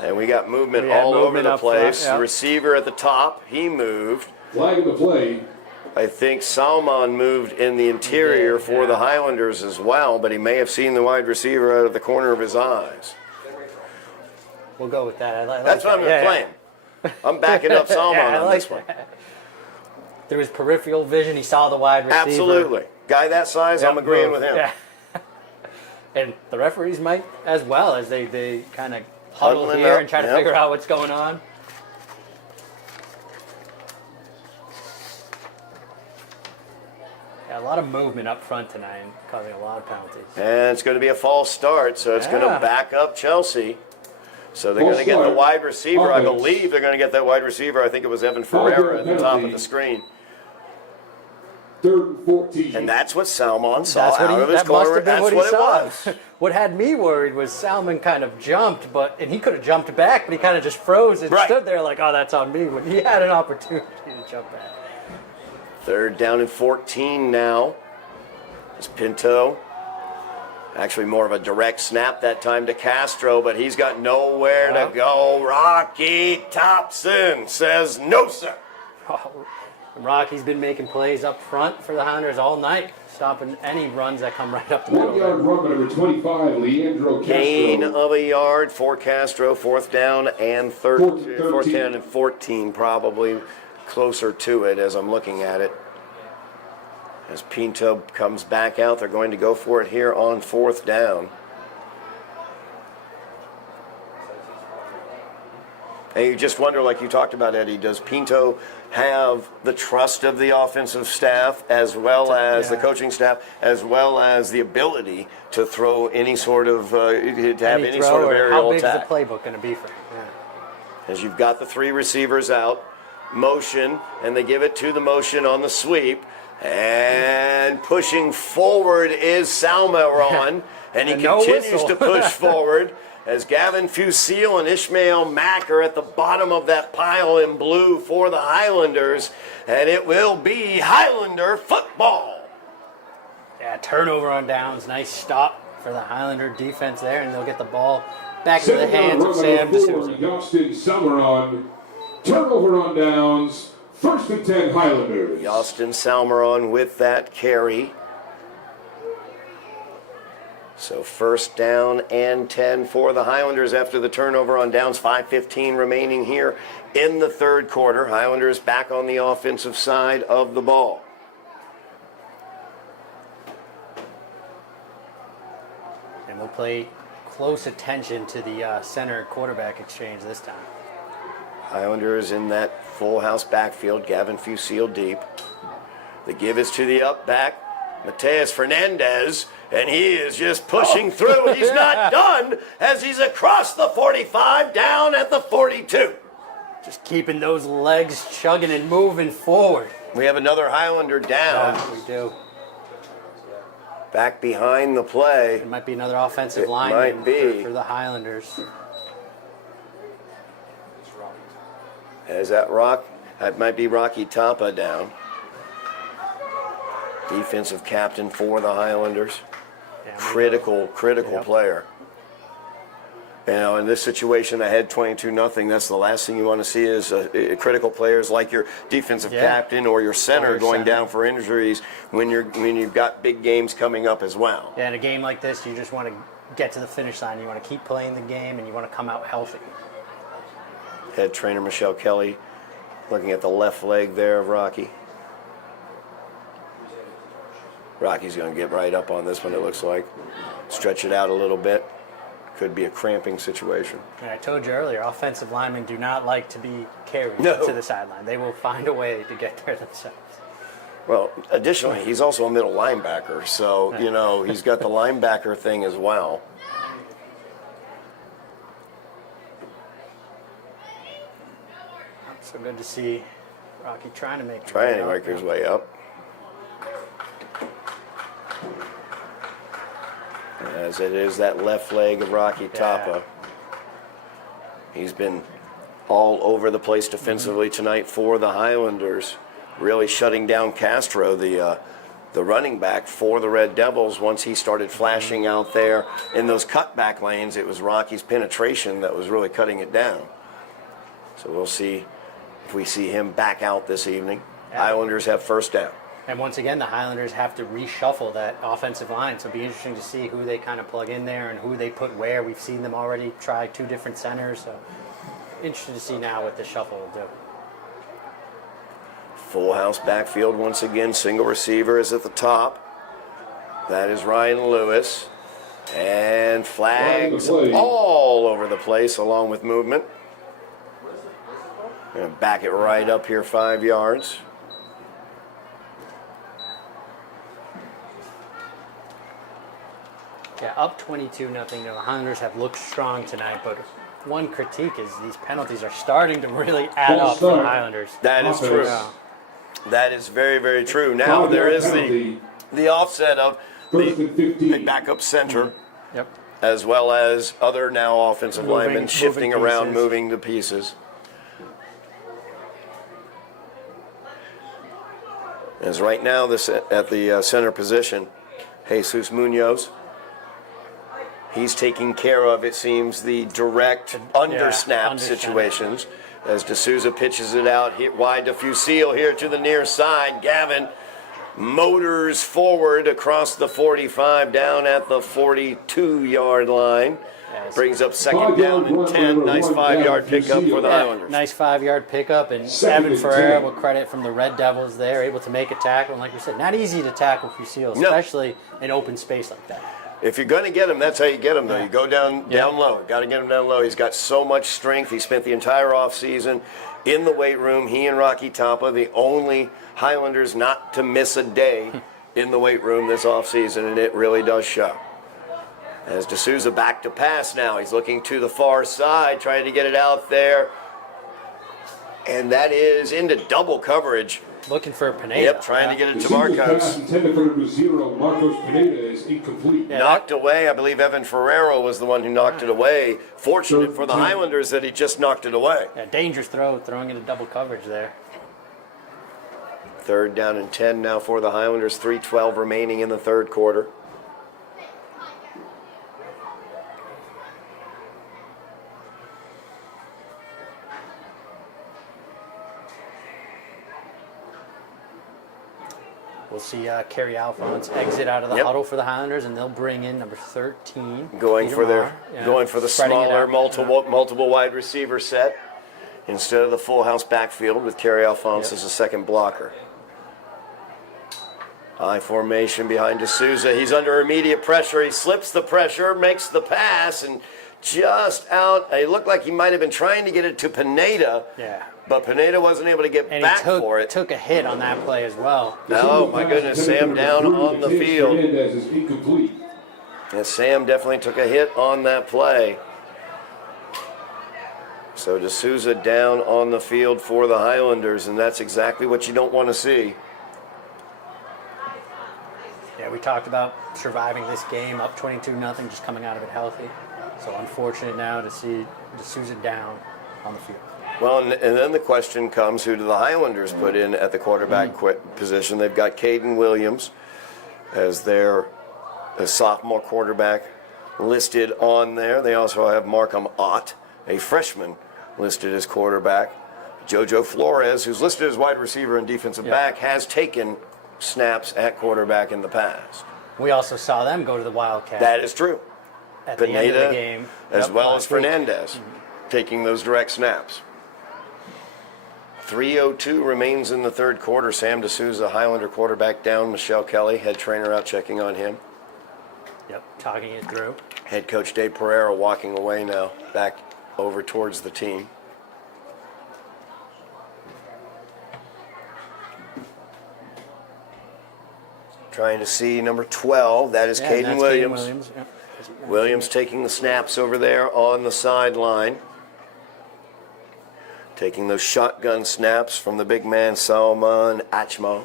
And we got movement all over the place. The receiver at the top, he moved. Flag in the play. I think Salmon moved in the interior for the Highlanders as well, but he may have seen the wide receiver out of the corner of his eyes. We'll go with that. That's what I'm playing. I'm backing up Salmon on this one. Through his peripheral vision, he saw the wide receiver. Absolutely. Guy that size, I'm agreeing with him. Yeah. And the referees might as well, as they kind of huddle here and try to figure out what's going on. Yeah, a lot of movement up front tonight, causing a lot of penalties. And it's going to be a false start, so it's going to back up Chelsea. So they're going to get the wide receiver. I believe they're going to get that wide receiver. I think it was Evan Ferreira at the top of the screen. 3rd and 14. And that's what Salmon saw out of his corner. That's what it was. What had me worried was Salmon kind of jumped, and he could have jumped back, but he kind of just froze and stood there like, oh, that's on me, when he had an opportunity to jump back. 3rd down and 14 now. It's Pinto. Actually more of a direct snap that time to Castro, but he's got nowhere to go. Rocky Thompson says no, sir. Rocky's been making plays up front for the Highlanders all night, stopping any runs that come right up the middle. 1-yard run by number 25, Leandro Castro. Gain of a yard for Castro. 4th down and 4th down and 14, probably closer to it as I'm looking at it. As Pinto comes back out, they're going to go for it here on 4th down. And you just wonder, like you talked about, Eddie, does Pinto have the trust of the offensive staff as well as the coaching staff, as well as the ability to throw any sort of, to have any sort of aerial attack? How big is the playbook going to be for him? As you've got the 3 receivers out, motion, and they give it to the motion on the sweep. And pushing forward is Salmeron, and he continues to push forward as Gavin Fusil and Ishmael Mack are at the bottom of that pile in blue for the Highlanders, and it will be Highlander football. Yeah, turnover on downs. Nice stop for the Highlander defense there, and they'll get the ball back into the hands of Sam D'Souza. Yostin Salmeron, turnover on downs. 1st and 10 Highlanders. Yostin Salmeron with that carry. So 1st down and 10 for the Highlanders after the turnover on downs. 5:15 remaining here in the 3rd quarter. Highlanders back on the offensive side of the ball. And we'll play close attention to the center quarterback exchange this time. Highlanders in that full house backfield. Gavin Fusil deep. The give is to the up back. Mateus Fernandez, and he is just pushing through. He's not done as he's across the 45 down at the 42. Just keeping those legs chugging and moving forward. We have another Highlander down. Yeah, we do. Back behind the play. It might be another offensive It lineman might be. for the Highlanders. That might be Rocky Tapa down. Defensive captain for the Highlanders. Yeah, Critical player. You know, in this situation, ahead 22-0. That's the last thing you want to see is critical players like your defensive captain or your center going down for injuries when you've got big games coming up as well. Yeah, in a game like this, you just want to get to the finish line. You want to keep playing the game, and you want to come out healthy. Head trainer Michelle Kelly looking at the left leg there of Rocky. Rocky's going to get right up on this one, it looks like. Stretch it out a little bit. Could be a cramping situation. And I told you earlier, offensive linemen do not like to be carried to the sideline. They will find a way to get there themselves. Well, additionally, he's also a middle linebacker, so, you know, he's got the linebacker thing as well. So good to see Rocky trying to make His way up. As it is that left leg of Rocky Tapa. He's been all over the place defensively tonight for the Highlanders, really shutting down Castro, the running back for the Red Devils. Once he started flashing out there in those cutback lanes, it was Rocky's penetration that was really cutting it down. So we'll see if we see him back out this evening. Highlanders have first down. And once again, the Highlanders have to reshuffle that offensive line, so it'll be interesting to see who they kind of plug in there and who they put where. We've seen them already try two different centers, so interesting to see now what the shuffle will do. Full house backfield once again. Single receiver is at the top. That is Ryan Lewis. And flags all over the place along with movement. Gonna back it right up here 5 yards. Yeah, up 22-0. You know, the Highlanders have looked strong tonight, but one critique is these penalties are starting to really add up for the Highlanders. That is true. That is very, very true. Now there is the offset of the backup center, as well as other now offensive linemen shifting around, moving the pieces. As right now this at the center position, Jesus Munoz. He's taking care of, it seems, the direct under-snap situations. As D'Souza pitches it out hit wide to Fusil here to the near side. Gavin motors forward across the 45 down at the 42-yard line. Brings up second down and 10. Nice 5-yard pickup for the Highlanders. Nice 5-yard pickup, and Evan Ferreira will credit from the Red Devils there, able to make a tackle. And like we said, not easy to tackle Fusil, especially in open space like that. If you're going to get him, that's how you get him, though. You go down low. Got to get him down low. He's got so much strength. He spent the entire offseason in the weight room. He and Rocky Tapa, the only Highlanders not to miss a day in the weight room this offseason, and it really does show. As D'Souza back to pass now. He's looking to the far side, trying to get it out there. And that is into double coverage. Looking for Pineda. Yep, trying to get it to Marcos. Intended for number 0, Marcos Pineda, is incomplete. Knocked away. I believe Evan Ferrero was the one who knocked it away. Fortunate for the Highlanders that he just knocked it away. Yeah, dangerous throw, throwing into double coverage there. Third down and 10 now for the Highlanders. 3:12 remaining in the third quarter. We'll see Kerry Alphonse exit out of the huddle for the Highlanders, and they'll bring in number 13. Going for the smaller multiple wide receiver set instead of the full house backfield with Kerry Alphonse as a second blocker. High formation behind D'Souza. He's under immediate pressure. He slips the pressure, makes the pass, and just out. It looked like he might have been trying to get it to Pineda. Yeah. But Pineda wasn't able to get And back he for it. took a hit on that play as well. Oh, my goodness. Sam down on the field. Hernandez is incomplete. And Sam definitely took a hit on that play. So D'Souza down on the field for the Highlanders, and that's exactly what you don't want to see. Yeah, we talked about surviving this game up 22-0, just coming out of it healthy. So unfortunate now to see D'Souza down on the field. Well, and then the question comes, who do the Highlanders put in at the quarterback position? They've got Caden Williams as their sophomore quarterback listed on there. They also have Markham Ott, a freshman, listed as quarterback. Jojo Flores, who's listed as wide receiver and defensive back, has taken snaps at quarterback in the past. We also saw them go to the Wildcat. That is true. at the end of the game. As well as last week. Fernandez, taking those direct snaps. 3:02 remains in the third quarter. Sam D'Souza, Highlander quarterback, down. Michelle Kelly, head trainer, out checking on him. Yep, talking it through. Head coach Dave Pereira walking away now, back over towards the team. Trying to see number 12. That is Caden that's Williams. Williams. Yep. Williams taking the snaps over there on the sideline. Taking those shotgun snaps from the big man, Salman Achmo.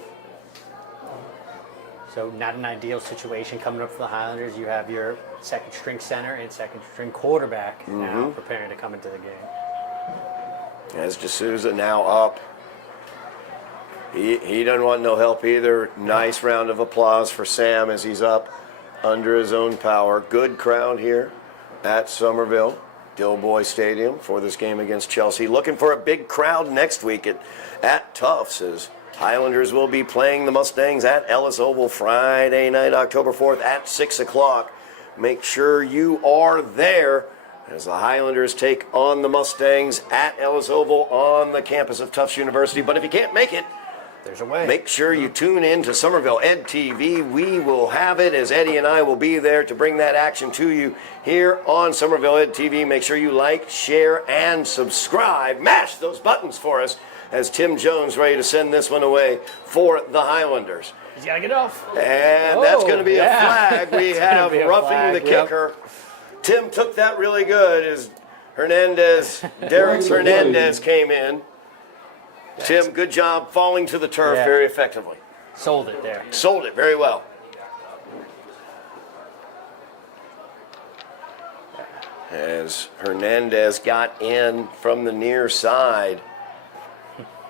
So not an ideal situation coming up for the Highlanders. You have your second string center and second string quarterback now preparing to come into the game. As D'Souza now up. He doesn't want no help either. Nice round of applause for Sam as he's up under his own power. Good crowd here at Somerville, Dilboy Stadium, for this game against Chelsea. Looking for a big crowd next week at Tufts, as Highlanders will be playing the Mustangs at Ellis Oval Friday night, October 4th at 6 o'clock. Make sure you are there as the Highlanders take on the Mustangs at Ellis Oval on the campus of Tufts University. But if you can't make it, There's a way. make sure you tune in to Somerville Ed TV. We will have it, as Eddie and I will be there to bring that action to you here on Somerville Ed TV. Make sure you like, share, and subscribe. Mash those buttons for us as Tim Jones ready to send this one away for the Highlanders. He's got to get off. And that's going to be a flag. We It's gonna have be a roughing flag, the yep. kicker. Tim took that really good as Derek Hernandez came in. Tim, good job falling to the turf Yeah. very effectively. Sold it there. Sold it very well. As Hernandez got in from the near side,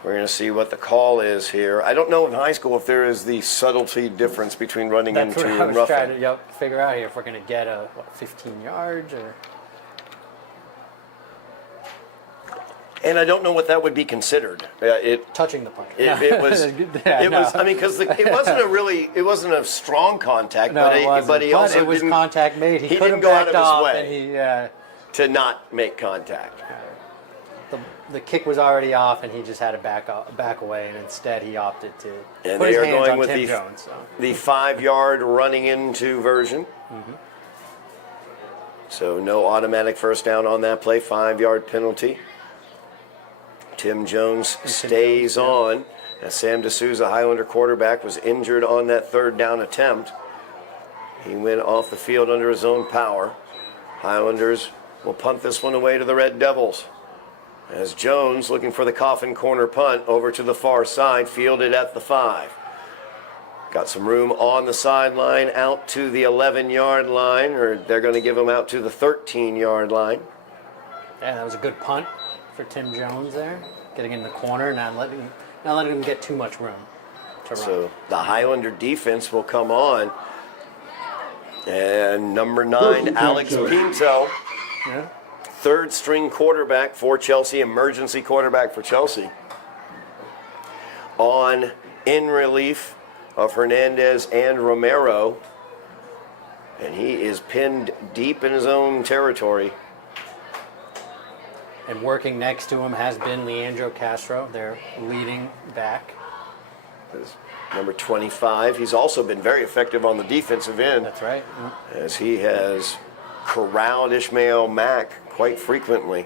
we're going to see what the call is here. I don't know in high school if there is the subtlety difference between running That's into what I and was trying roughing. to figure out here, if we're going to get 15 yards or... And I don't know what that would be considered. Touching the punter. It was. Yeah, it no. was. I mean, because it wasn't a strong contact, No, but it wasn't. but he also it was didn't, contact made. He could didn't have go out backed of his off, way and to not make contact. the kick was already off, and he just had to back away, and instead he opted to And put they his are hands going on with Tim Jones. So. the 5-yard running into version. So no automatic first down on that play. 5-yard penalty. Tim Jones stays on. As Sam D'Souza, Highlander quarterback, was injured on that third down attempt. He went off the field under his own power. Highlanders will punt this one away to the Red Devils. As Jones, looking for the coffin corner punt over to the far side, fielded at the 5. Got some room on the sideline out to the 11-yard line, or they're going to give him out to the 13-yard line. Yeah, that was a good punt for Tim Jones there, getting in the corner, not letting him get too much room to run. So the Highlander defense will come on. And number 9, Alex Pinto, Yeah. third string quarterback for Chelsea, emergency quarterback for Chelsea, on in relief of Hernandez and Romero. And he is pinned deep in his own territory. And working next to him has been Leandro Castro, their leading back. number 25. He's also been very effective on the defensive end. That's right. As he has corralled Ishmael Mack quite frequently.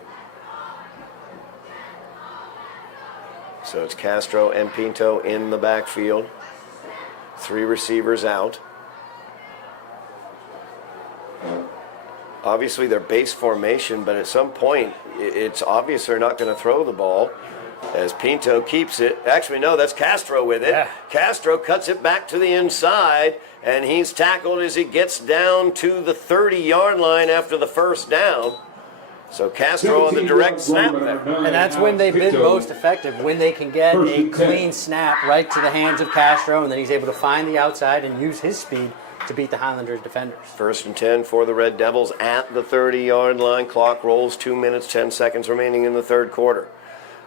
So it's Castro and Pinto in the backfield. 3 receivers out. Obviously, they're base formation, but at some point, it's obvious they're not going to throw the ball. As Pinto keeps it. Actually, no, that's Castro with it. Yeah. Castro cuts it back to the inside, and he's tackled as he gets down to the 30-yard line after the first down. So Castro on the direct snap there. And that's when they've been most effective, when they can get a clean snap right to the hands of Castro, and then he's able to find the outside and use his speed to beat the Highlanders defenders. 1st and 10 for the Red Devils at the 30-yard line. Clock rolls, 2 minutes, 10 seconds remaining in the third quarter.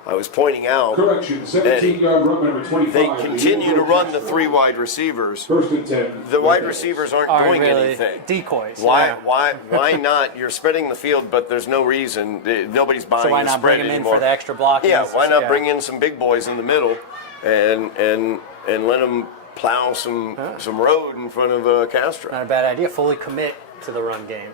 I was pointing out, correction, 17-yard run number 25. They continue to run the 3 wide receivers. 1st and 10. The wide receivers aren't doing really anything. Decoys. Why not? You're spreading the field, but there's no reason. Nobody's buying So why the not spread bring him anymore. in for the extra blocking? Yeah, why not bring in some big boys in the middle and let them plow some road in front of Castro? Not a bad idea. Fully commit to the run game.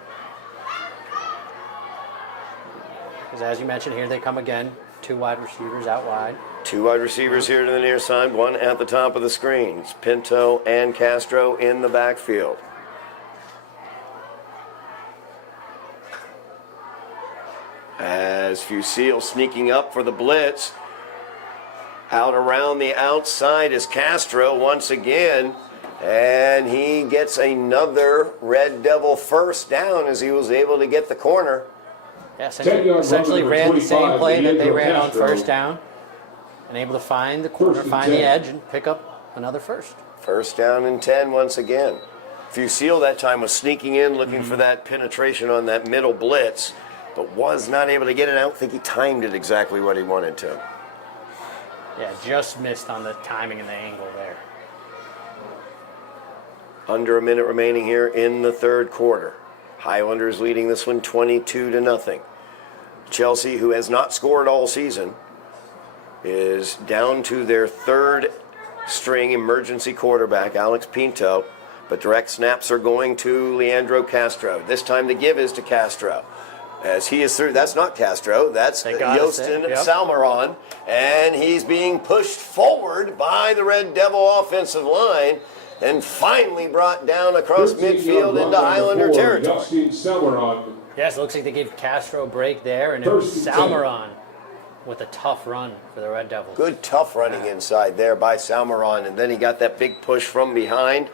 Because as you mentioned, here they come again. 2 wide receivers out wide. 2 wide receivers here to the near side, 1 at the top of the screen. It's Pinto and Castro in the backfield. As Fusil sneaking up for the blitz. Out around the outside is Castro once again. And he gets another Red Devil first down as he was able to get the corner. Yeah, essentially ran the same play that they ran on first down, and able to find the corner, find the edge, and pick up another first. 1st down and 10 once again. Fusil that time was sneaking in, looking for that penetration on that middle blitz, but was not able to get it. I don't think he timed it exactly what he wanted to. Yeah, just missed on the timing and the angle there. Under a minute remaining here in the third quarter. Highlanders leading this one 22-0. Chelsea, who has not scored all season, is down to their 3rd string emergency quarterback, Alex Pinto, but direct snaps are going to Leandro Castro. This time the give is to Castro. As he is through, that's not Castro, that's Jostin Salmeron, and he's being pushed forward by the Red Devil offensive line. And finally brought down across midfield into Highlander territory. Yes, it looks like they gave Castro a break there, and it was Salmeron with a tough run for the Red Devils. Good tough running inside there by Salmeron, and then he got that big push from behind.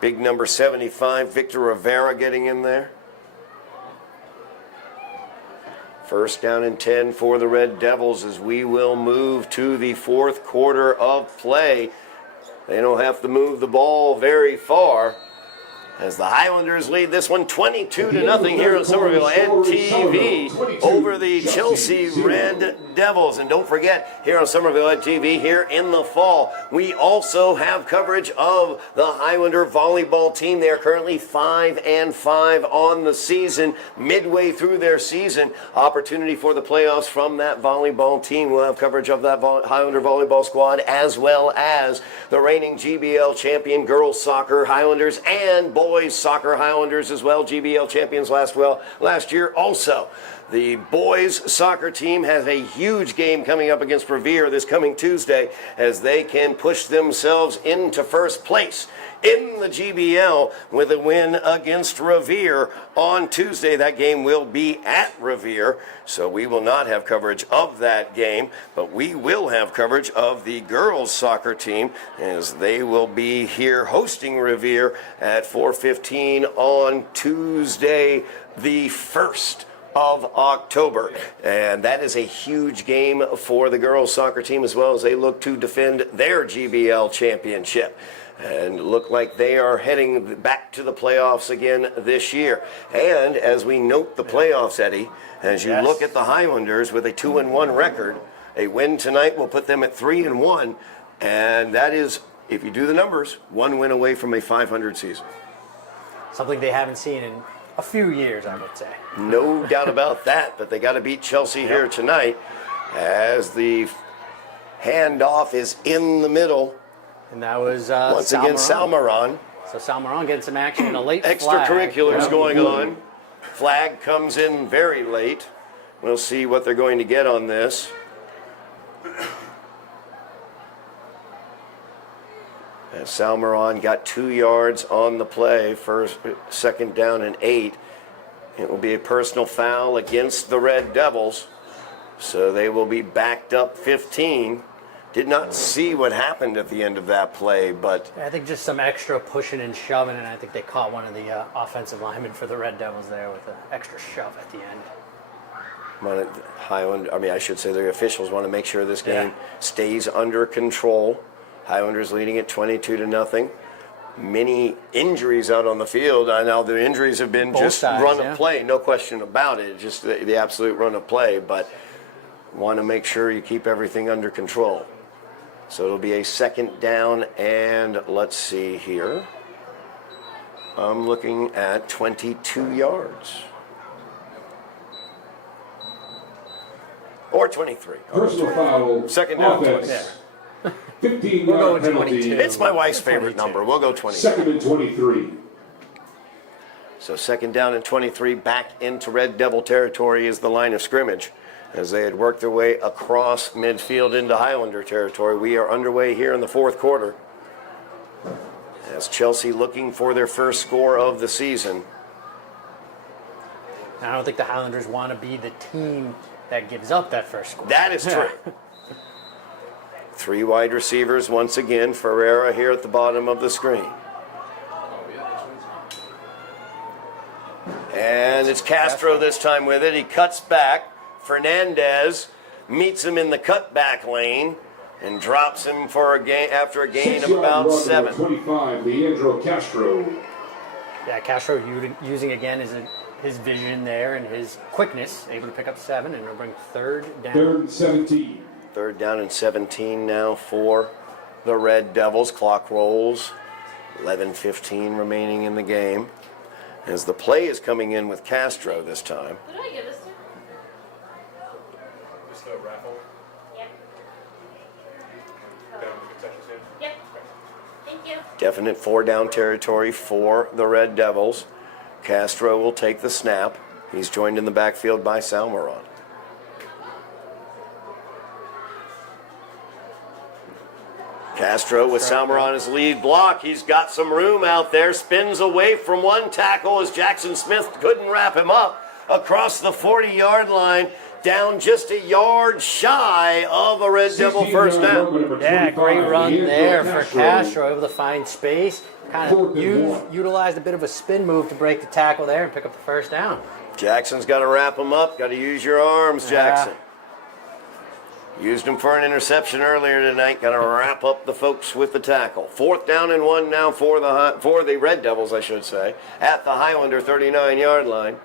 Big number 75, Victor Rivera getting in there. 1st down and 10 for the Red Devils as we will move to the 4th quarter of play. They don't have to move the ball very far as the Highlanders lead this one 22-0 here on Somerville and TV over the Chelsea Red Devils. And don't forget, here on Somerville and TV, here in the fall, we also have coverage of the Highlander volleyball team. They are currently 5-5 on the season, midway through their season. Opportunity for the playoffs from that volleyball team. We'll have coverage of that Highlander volleyball squad, as well as the reigning GBL champion girls soccer Highlanders and boys soccer Highlanders as well, GBL champions last year also. The boys soccer team has a huge game coming up against Revere this coming Tuesday as they can push themselves into first place in the GBL with a win against Revere on Tuesday. That game will be at Revere, so we will not have coverage of that game, but we will have coverage of the girls soccer team as they will be here hosting Revere at 4:15 on Tuesday the 1st of October. And that is a huge game for the girls soccer team as well as they look to defend their GBL championship. And look like they are heading back to the playoffs again this year. And as we note the playoffs, Eddie, as you look at the Highlanders with a 2-1 record, a win tonight will put them at 3-1. And that is, if you do the numbers, 1 win away from a 500 season. Something they haven't seen in a few years, I would say. No doubt about that, but they got to beat Chelsea here tonight as the handoff is in the middle. And that was Once again, Salmeron. So Salmeron getting some action in a late Extracurriculars flag. going on. Flag comes in very late. We'll see what they're going to get on this. As Salmeron got 2 yards on the play, first, second down and 8. It will be a personal foul against the Red Devils. So they will be backed up 15. Did not see what happened at the end of that play, but I think just some extra pushing and shoving, and I think they caught one of the offensive linemen for the Red Devils there with an extra shove at the end. I should say the officials want to make sure this game stays under control. Highlanders leading it 22-0. Many injuries out on the field. I know the injuries have been Both just sides, run of play, no question about it. Just the absolute run of play, but want to make sure you keep everything under control. So it'll be a second down, and let's see here. I'm looking at 22 yards. Or 23. Personal foul. Second down, Offense. 15 We'll go yard with penalty. 22. It's my wife's favorite 22. number. We'll go 22. Second and 23. So second down and 23, back into Red Devil territory is the line of scrimmage. As they had worked their way across midfield into Highlander territory. We are underway here in the fourth quarter. As Chelsea looking for their first score of the season. I don't think the Highlanders want to be the team that gives up that first score. That is true. 3 wide receivers once again. Ferreira here at the bottom of the screen. And it's Castro this time with it. He cuts back. Fernandez meets him in the cutback lane and drops him for a gain after a gain of about 7. 25, Leandro Castro. Yeah, Castro using again his vision there and his quickness, able to pick up 7, and it'll bring third down. Third and 17. Third down and 17 now for the Red Devils. Clock rolls. 11:15 remaining in the game. As the play is coming in with Castro this time. Who do I give this to? Just a raffle. Yep. Down to the concession stand. Yep. Thank you. Definite 4-down territory for the Red Devils. Castro will take the snap. He's joined in the backfield by Salmeron. Castro with Salmeron as lead block. He's got some room out there. Spins away from one tackle as Jackson Smith couldn't wrap him up across the 40-yard line. Down just a yard shy of a Red Devil first down. Yeah, great run there for Castro, able to find space. Kind of utilized a bit of a spin move to break the tackle there and pick up the first down. Jackson's got to wrap him up. Got to use your arms, Jackson. Used him for an interception earlier tonight. Got to wrap up the folks with the tackle. Fourth down and 1 now for the Red Devils, I should say, at the Highlander 39-yard line.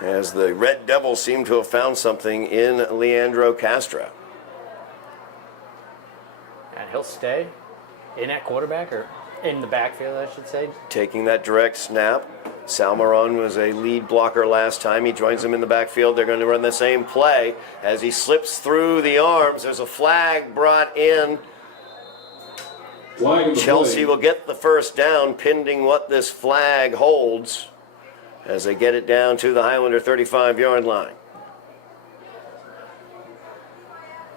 As the Red Devils seem to have found something in Leandro Castro. And he'll stay in at quarterback, or in the backfield, I should say. Taking that direct snap. Salmeron was a lead blocker last time. He joins him in the backfield. They're going to run the same play. As he slips through the arms, there's a flag brought in. Chelsea will get the first down, pending what this flag holds, as they get it down to the Highlander 35-yard line.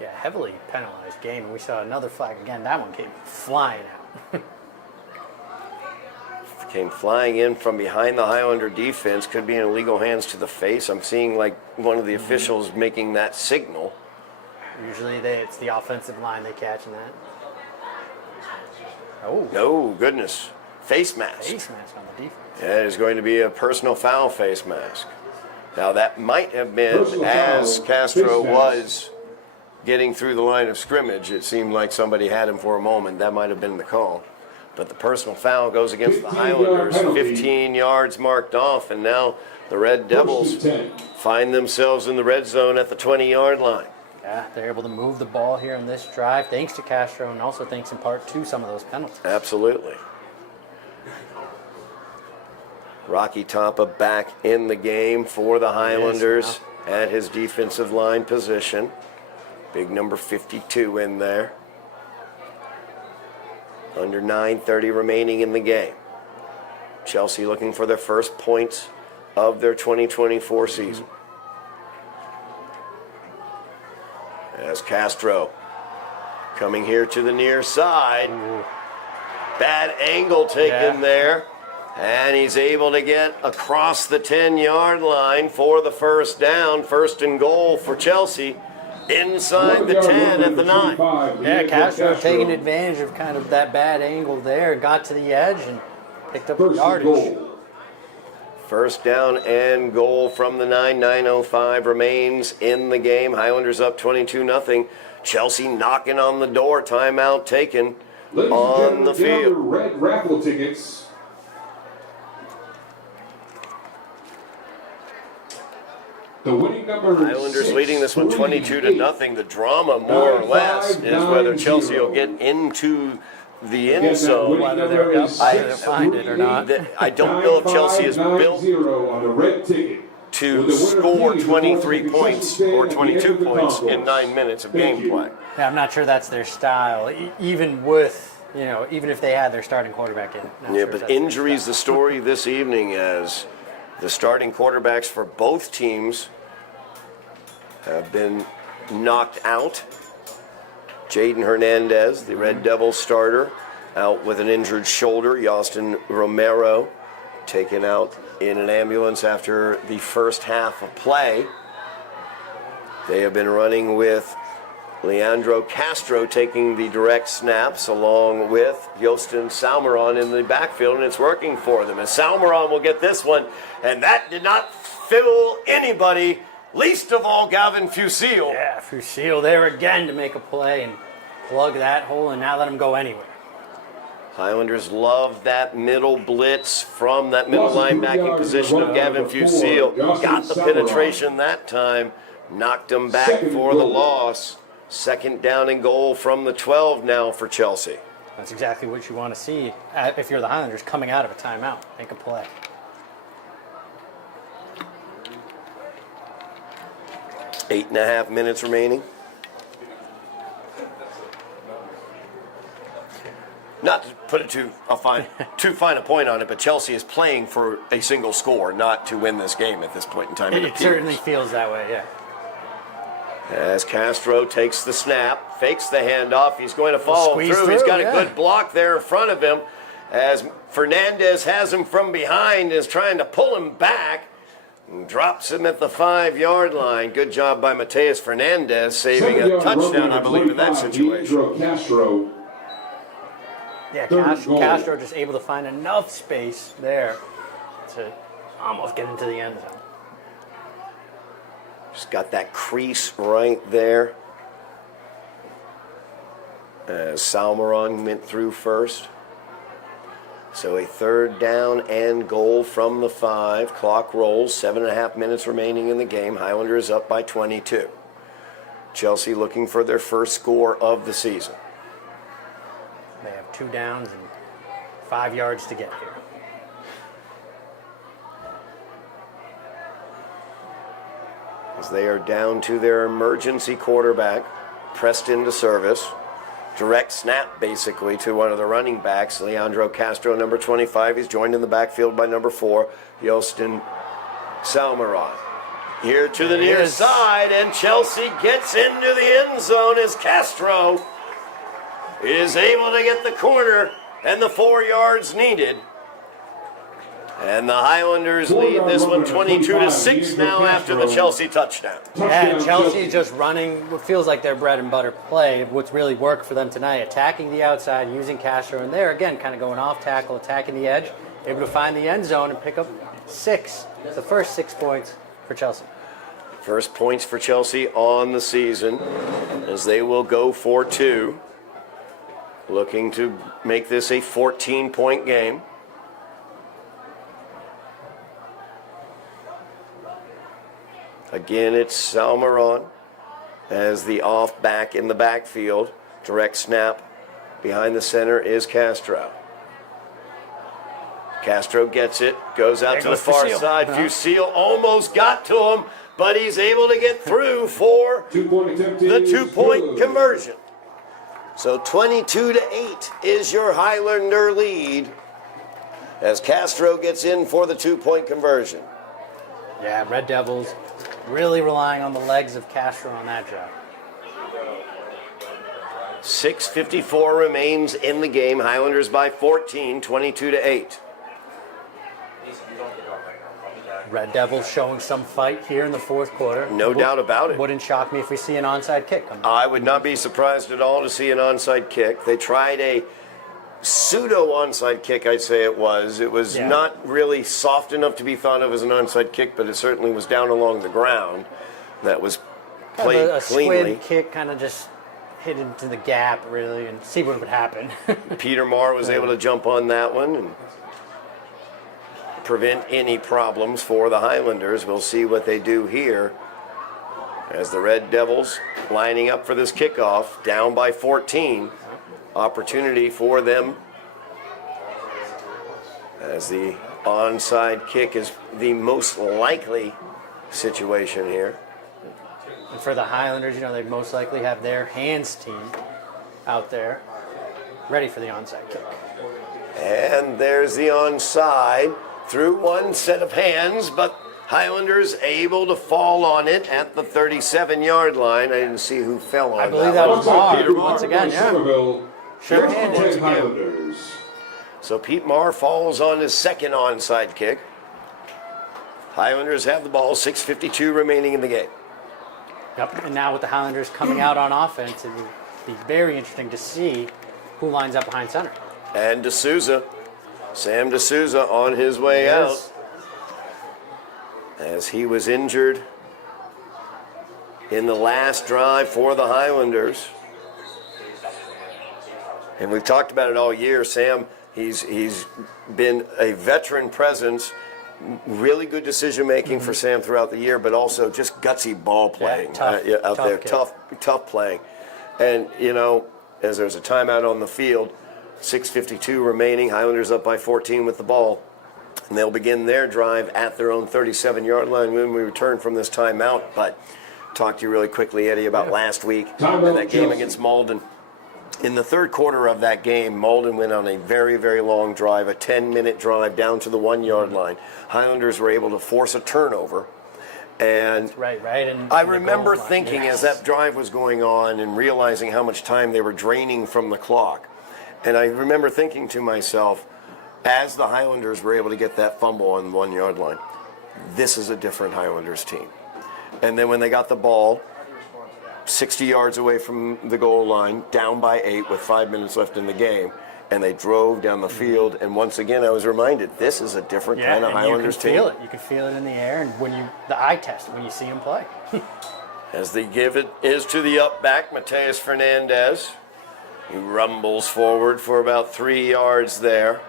Yeah, heavily penalized game, and we saw another flag again. That one came flying out. Came flying in from behind the Highlander defense. Could be in illegal hands to the face. I'm seeing like one of the officials making that signal. Usually it's the offensive line they catch in that. Oh. No, goodness. Face mask. Face mask on the defense. That is going to be a personal foul face mask. Now that might have been Personal as foul, Castro face mask. was getting through the line of scrimmage. It seemed like somebody had him for a moment. That might have been the call. But the personal foul goes against the 15-yard Highlanders. penalty. 15 yards marked off, and now the Red Devils find themselves in the red zone at the 20-yard line. Yeah, they're able to move the ball here in this drive, thanks to Castro, and also thanks in part to some of those penalties. Absolutely. Rocky Tapa back in the game for the Highlanders at his defensive line position. Big number 52 in there. Under 9:30 remaining in the game. Chelsea looking for their first points of their 2024 season. As Castro coming here to the near side. Bad angle taken there. And he's able to get across the 10-yard line for the first down. First and goal for Chelsea. Inside the 10 at the 9. Yeah, Castro taking advantage of kind of that bad angle there. Got to the edge and picked up the yardage. First down and goal from the 9. 9:05 remains in the game. Highlanders up 22-0. Chelsea knocking on the door. Timeout taken on the field. Red raffle tickets. The winning number Highlanders 6, leading this one 22-0. The drama, more or less, is whether Chelsea will get into the end zone. Whether they're up to find it or not. I don't know if Chelsea is built on the red ticket to score 23 points or 22 points in 9 minutes of gameplay. Yeah, I'm not sure that's their style. Even with, even if they had their starting quarterback in. Yeah, but injuries, the story this evening, as the starting quarterbacks for both teams have been knocked out. Jaden Hernandez, the Red Devils starter, out with an injured shoulder. Yostin Romero taken out in an ambulance after the first half of play. They have been running with Leandro Castro taking the direct snaps along with Yostin Salmeron in the backfield, and it's working for them. And Salmeron will get this one, and that did not fool anybody, least of all Gavin Fusil. Yeah, Fusil there again to make a play and plug that hole and not let him go anywhere. Highlanders love that middle blitz from that middle linebacking position of Gavin Fusil. Got the penetration that time, knocked him back for the loss. Second down and goal from the 12 now for Chelsea. That's exactly what you want to see if you're the Highlanders coming out of a timeout. Make a play. Eight and a half minutes remaining. Not to put it too fine a point on it, but Chelsea is playing for a single score, not to win this game at this point in time. It certainly feels that way, yeah. As Castro takes the snap, fakes the handoff, he's going to follow through. He's got a good block there in front of him. As Fernandez has him from behind, is trying to pull him back. And drops him at the 5-yard line. Good job by Mateus Fernandez, saving a touchdown, I believe, in that situation. Castro. Yeah, Castro just able to find enough space there to almost get into the end zone. Just got that crease right there. As Salmeron went through first. So a third down and goal from the 5. Clock rolls, 7.5 minutes remaining in the game. Highlanders up by 22. Chelsea looking for their first score of the season. They have 2 downs and 5 yards to get here. As they are down to their emergency quarterback, pressed into service. Direct snap, basically, to one of the running backs, Leandro Castro, number 25. He's joined in the backfield by number 4, Yostin Salmeron. Here to the near side, and Chelsea gets into the end zone as Castro is able to get the corner and the 4 yards needed. And the Highlanders lead this one 22-6 now after the Chelsea touchdown. Yeah, Chelsea just running what feels like their bread and butter play. What's really worked for them tonight, attacking the outside, using Castro, and there again, kind of going off tackle, attacking the edge, able to find the end zone and pick up 6. The first 6 points for Chelsea. First points for Chelsea on the season as they will go for 2. Looking to make this a 14-point game. Again, it's Salmeron as the off back in the backfield. Direct snap behind the center is Castro. Castro gets it, goes out to the far side. Fusil almost got to him, but he's able to get through for 2-point attempt the is 2-point good. conversion. So 22-8 is your Highlander lead as Castro gets in for the 2-point conversion. Yeah, Red Devils really relying on the legs of Castro on that job. 6:54 remains in the game. Highlanders by 14, 22-8. Red Devils showing some fight here in the fourth quarter. No doubt about it. Wouldn't shock me if we see an onside kick come. I would not be surprised at all to see an onside kick. They tried a pseudo onside kick, I'd say it was. It was not really soft enough to be thought of as an onside kick, but it certainly was down along the ground. That was played a cleanly. squid kick, kind of just hit into the gap, really, and see what would happen. Peter Marr was able to jump on that one and prevent any problems for the Highlanders. We'll see what they do here as the Red Devils lining up for this kickoff, down by 14. Opportunity for them as the onside kick is the most likely situation here. And for the Highlanders, you know, they most likely have their hands team out there ready for the onside kick. And there's the onside through one set of hands, but Highlanders able to fall on it at the 37-yard line. I didn't see who fell on I believe that was Onside Marr Peter once Marr again, by yeah. Somerville. Sure-handed. First play, Highlanders. So Pete Marr falls on his second onside kick. Highlanders have the ball, 6:52 remaining in the game. Yep. And now with the Highlanders coming out on offense, it would be very interesting to see who lines up behind center. And D'Souza, Sam D'Souza on his way Yes. out as he was injured in the last drive for the Highlanders. And we've talked about it all year. Sam, he's been a veteran presence, really good decision making for Sam throughout the year, but also just gutsy ball playing tough, out there, kid. tough playing. And you know, as there's a timeout on the field, 6:52 remaining, Highlanders up by 14 with the ball, and they'll begin their drive at their own 37-yard line when we return from this timeout. But talk to you really quickly, Eddie, about last week Timeout, and that game Chelsea. against Malden. In the third quarter of that game, Malden went on a very, very long drive, a 10-minute drive down to the 1-yard line. Highlanders were able to force a turnover. And Right. And I remember thinking as that drive was going on and realizing how much time they were draining from the clock. And I remember thinking to myself, as the Highlanders were able to get that fumble on the 1-yard line, this is a different Highlanders team. And then when they got the ball 60 yards away from the goal line, down by 8 with 5 minutes left in the game, and they drove down the field, and once again I was reminded, this is a different kind of Highlanders you team. can feel it. You can feel it in the air, and when the eye test when you see him play. As they give it is to the up back, Mateus Fernandez. He rumbles forward for about 3 yards there.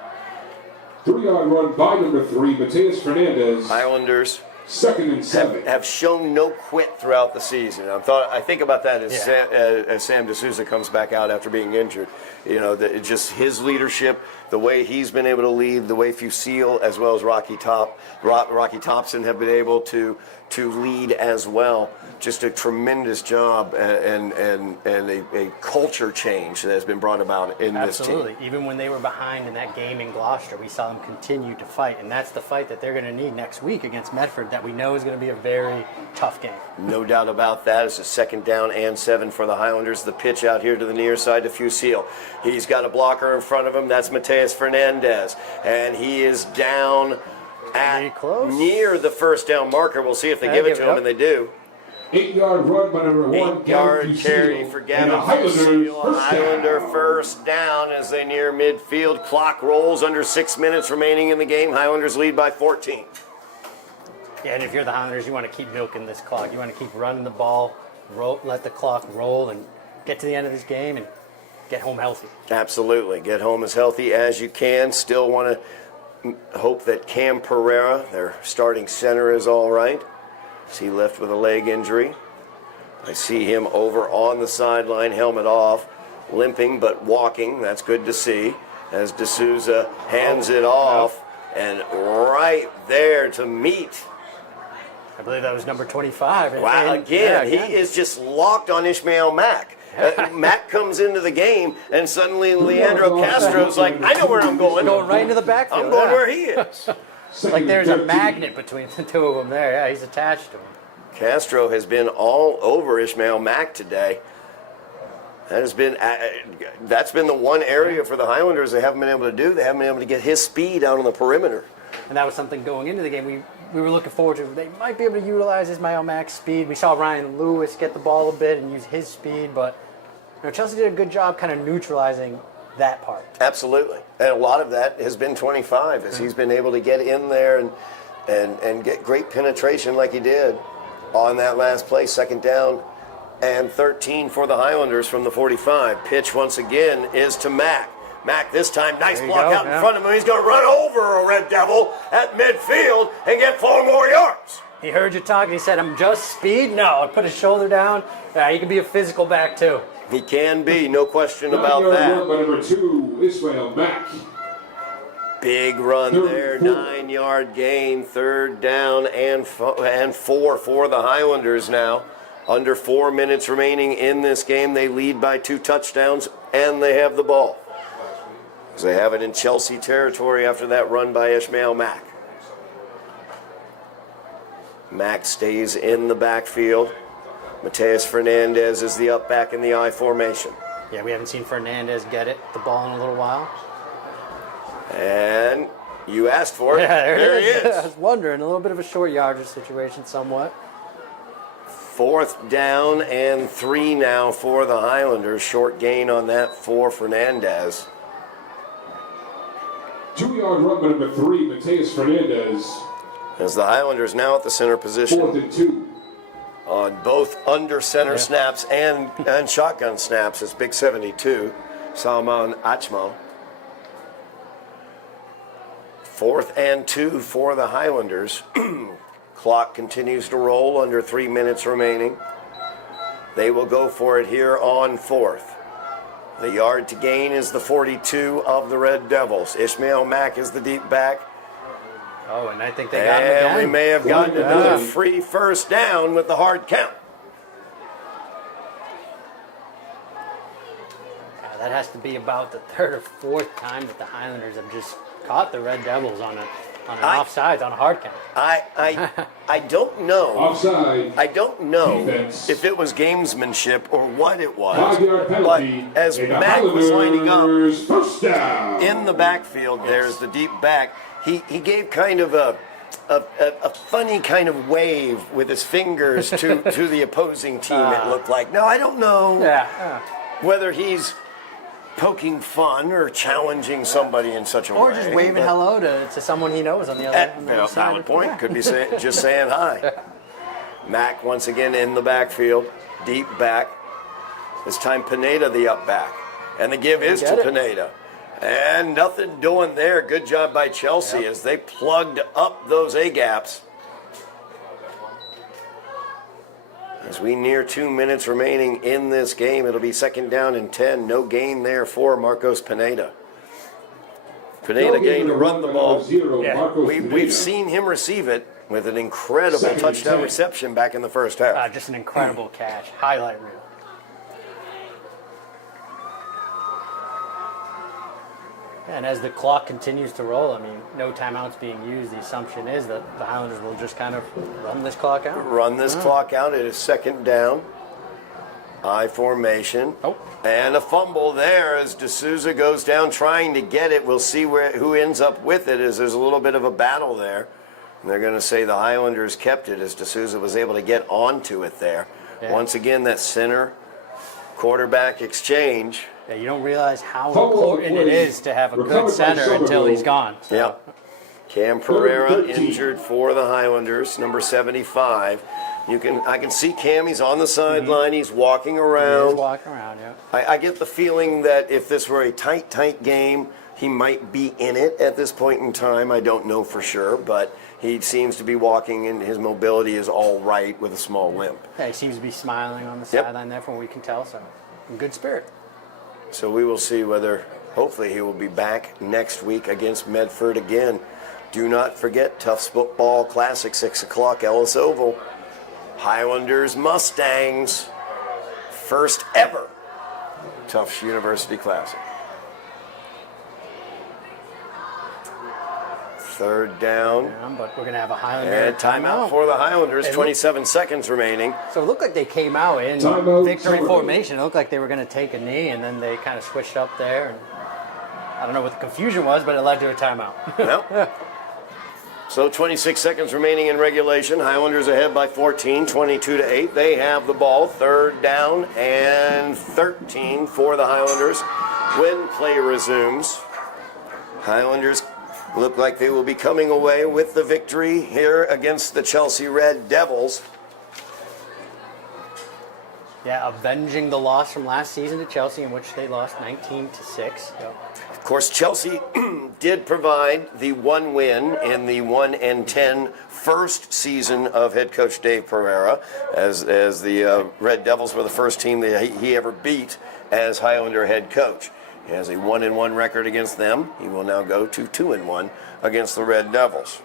3-yard run by number 3, Mateus Fernandez. Highlanders 2nd and 7. have shown no quit throughout the season. I think about that as Sam D'Souza comes back out after being injured. You know, just his leadership, the way he's been able to lead, the way Fusil as well as Rocky Thompson have been able to lead as well. Just a tremendous job and a culture change that has been brought about in this team. Absolutely. Even when they were behind in that game in Gloucester, we saw them continue to fight, and that's the fight that they're going to need next week against Medford that we know is going to be a very tough game. No doubt about that. It's a 2nd down and 7 for the Highlanders. The pitch out here to the near side to Fusil. He's got a blocker in front of him. That's Mateus Fernandez. And he is down at Pretty close. near the first down marker. We'll see if they give it to him, and they do. 8-yard run by number 1, 8-yard carry for Gavin Fusil. Highlander first down as they near midfield. Clock rolls under 6 minutes remaining in the game. Highlanders lead by 14. Yeah, and if you're the Highlanders, you want to keep milking this clock. You want to keep running the ball, let the clock roll, and get to the end of this game and get home healthy. Absolutely. Get home as healthy as you can. Still want to hope that Cam Pereira, their starting center, is all right. He left with a leg injury. I see him over on the sideline, helmet off, limping but walking. That's good to see. As D'Souza hands it off, and right there to meet I believe that was number 25. Wow, again, yeah, he is just locked on Ishmael Mack. Mack comes into the game, and suddenly Leandro Castro's like, I know where I'm going. Going right into the backfield. I'm going yeah. where he is. Like there's a magnet between the two of them there. Yeah, he's attached to him. Castro has been all over Ishmael Mack today. That's been the one area for the Highlanders they haven't been able to do. They haven't been able to get his speed out on the perimeter. And that was something going into the game we were looking forward to. They might be able to utilize Ismail Mack's speed. We saw Ryan Lewis get the ball a bit and use his speed, but Chelsea did a good job kind of neutralizing that part. Absolutely. And a lot of that has been 25 as he's been able to get in there and get great penetration like he did on that last play, second down and 13 for the Highlanders from the 45. Pitch once again is to Mack. Mack this time, nice block out in front of him. He's going to run over a Red Devil at midfield and get 4 more yards. He heard you talking. He said, I'm just speed? No, I put his shoulder down. Yeah, he can be a physical back too. He can be, no question about that. Number 2, Ishmael Mack. Big run there, 9-yard gain, third down and 4 for the Highlanders now. Under 4 minutes remaining in this game. They lead by 2 touchdowns, and they have the ball. As they have it in Chelsea territory after that run by Ishmael Mack. Mack stays in the backfield. Mateus Fernandez is the up back in the I formation. Yeah, we haven't seen Fernandez get the ball in a little while. And you asked for it. Yeah, there he is. is. I was wondering, a little bit of a short yardage situation somewhat. 4th down and 3 now for the Highlanders. Short gain on that for Fernandez. 2-yard run by number 3, Mateus Fernandez. As the Highlanders now at the center position. 4th and 2. On both under center snaps and shotgun snaps. It's Big 72, Salman Achmo. 4th and 2 for the Highlanders. Clock continues to roll, under 3 minutes remaining. They will go for it here on 4th. The yard to gain is the 42 of the Red Devils. Ishmael Mack is the deep back. Oh, and I think they got him again. And we may have gotten another free first down with the hard count. That has to be about the 3rd or 4th time that the Highlanders have just caught the Red Devils on an offsides, on a hard count. I don't know. Offside. I don't know Defense. if it was gamesmanship or what it was. 5-yard penalty. But as and the Mack was lining up Highlanders first down. in the backfield, there's the deep back. He gave kind of a funny kind of wave with his fingers to the opposing team. It looked like. Now I don't know whether he's poking fun or challenging somebody in such a way. Or just waving hello to someone he knows on the other side. Valid point. Could be just saying hi. Mack once again in the backfield, deep back. This time Pineda the up back. And the give is to Pineda. And nothing doing there. Good job by Chelsea as they plugged up those A-gaps. As we near 2 minutes remaining in this game, it'll be 2nd down and 10. No gain there for Marcos Pineda. Pineda getting to run the ball. We've seen him receive it with an incredible touchdown reception back in the first half. Just an incredible catch. Highlight reel. And as the clock continues to roll, I mean, no timeouts being used. The assumption is that the Highlanders will just kind of run this clock out. Run this clock out. It is 2nd down. I formation. And a fumble there as D'Souza goes down trying to get it. We'll see who ends up with it as there's a little bit of a battle there. And they're going to say the Highlanders kept it as D'Souza was able to get onto it there. Yeah. Once again, that center quarterback exchange. Yeah, you don't realize how important it is to have a good center until he's gone. So. Yeah. Cam Pereira injured for the Highlanders, number 75. I can see Cam. He's on the sideline. He's walking around. He's walking around. Yeah. I get the feeling that if this were a tight game, he might be in it at this point in time. I don't know for sure, but he seems to be walking, and his mobility is all right with a small limp. Yeah, he seems to be smiling on the sideline there, from what we can tell. So, in good spirit. So we will see whether, hopefully, he will be back next week against Medford again. Do not forget Tufts Football Classic, 6 o'clock, Ellis Oval. Highlanders Mustangs. First ever Tufts University Classic. Third down. Yeah, but we're going to have a Highlander And timeout for the Highlanders, 27 seconds remaining. So it looked like they came out in Timeout, victory Somerville. formation. It looked like they were going to take a knee, and then they kind of switched up there. And I don't know what the confusion was, but it led to a timeout. Well, so 26 seconds remaining in regulation. Highlanders ahead by 14, 22-8. They have the ball. Third down and 13 for the Highlanders when play resumes. Highlanders look like they will be coming away with the victory here against the Chelsea Red Devils. Yeah, avenging the loss from last season to Chelsea, in which they lost 19-6. Yep. Of course, Chelsea did provide the one win in the 1-10 first season of head coach Dave Pereira, as the Red Devils were the first team that he ever beat as Highlander head coach. He has a 1-1 record against them. He will now go to 2-1 against the Red Devils.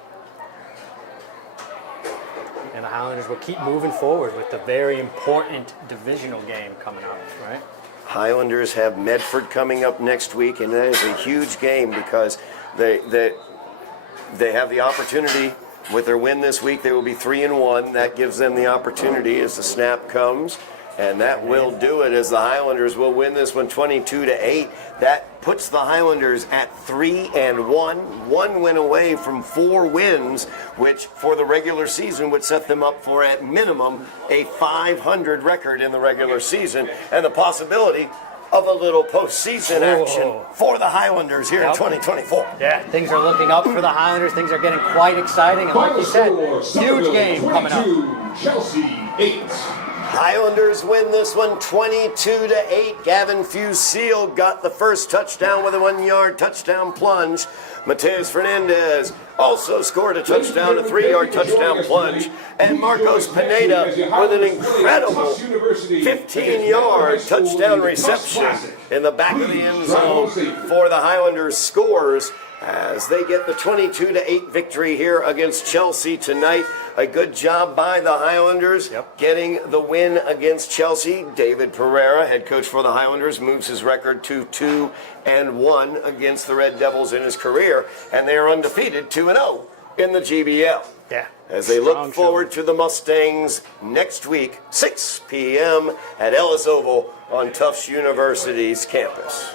And the Highlanders will keep moving forward with the very important divisional game coming up, right? Highlanders have Medford coming up next week, and that is a huge game because they have the opportunity. With their win this week, they will be 3-1. That gives them the opportunity as the snap comes. And that will do it, as the Highlanders will win this one 22-8. That puts the Highlanders at 3-1, one win away from 4 wins, which for the regular season would set them up for, at minimum, a 500 record in the regular season, and the possibility of a little postseason action for the Highlanders here in 2024. Yeah, things are looking up for the Highlanders. Things are getting quite exciting. And like you said, huge game coming up. Chelsea 8. Highlanders win this one 22-8. Gavin Fusil got the first touchdown with a 1-yard touchdown plunge. Mateus Fernandez also scored a touchdown, a 3-yard touchdown plunge. And Marcos Pineda with an incredible 15-yard touchdown reception in the back of the end zone for the Highlanders scores, as they get the 22-8 victory here against Chelsea tonight. A good job by the Highlanders getting the win against Chelsea. David Pereira, head coach for the Highlanders, moves his record to 2-1 against the Red Devils in his career, and they are undefeated 2-0 in the GBL. Yeah. As they look forward to the Mustangs next week, 6 p.m. at Ellis Oval on Tufts University's campus.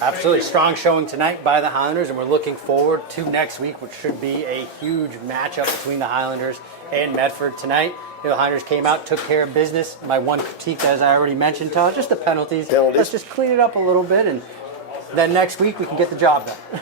Absolutely strong showing tonight by the Highlanders, and we're looking forward to next week, which should be a huge matchup between the Highlanders and Medford tonight. The Highlanders came out, took care of business. My one critique, as I already mentioned, Todd, just the penalties. Let's just clean it up a little bit, and then next week we can get the job done.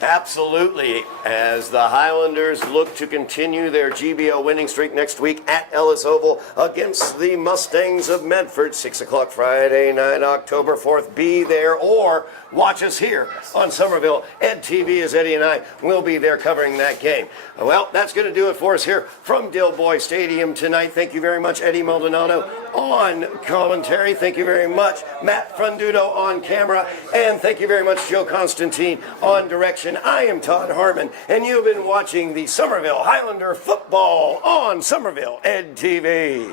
Absolutely, as the Highlanders look to continue their GBL winning streak next week at Ellis Oval against the Mustangs of Medford, 6 o'clock Friday night, October 4th. Be there or watch us here on Somerville Ed TV, as Eddie and I will be there covering that game. Well, that's going to do it for us here from Dilboy Stadium tonight. Thank you very much, Eddy Maldonado on commentary. Thank you very much, Matt Frundudo on camera. And thank you very much, Joe Constantine on direction. I am Todd Harmon, and you've been watching the Somerville Highlander football on Somerville Ed TV.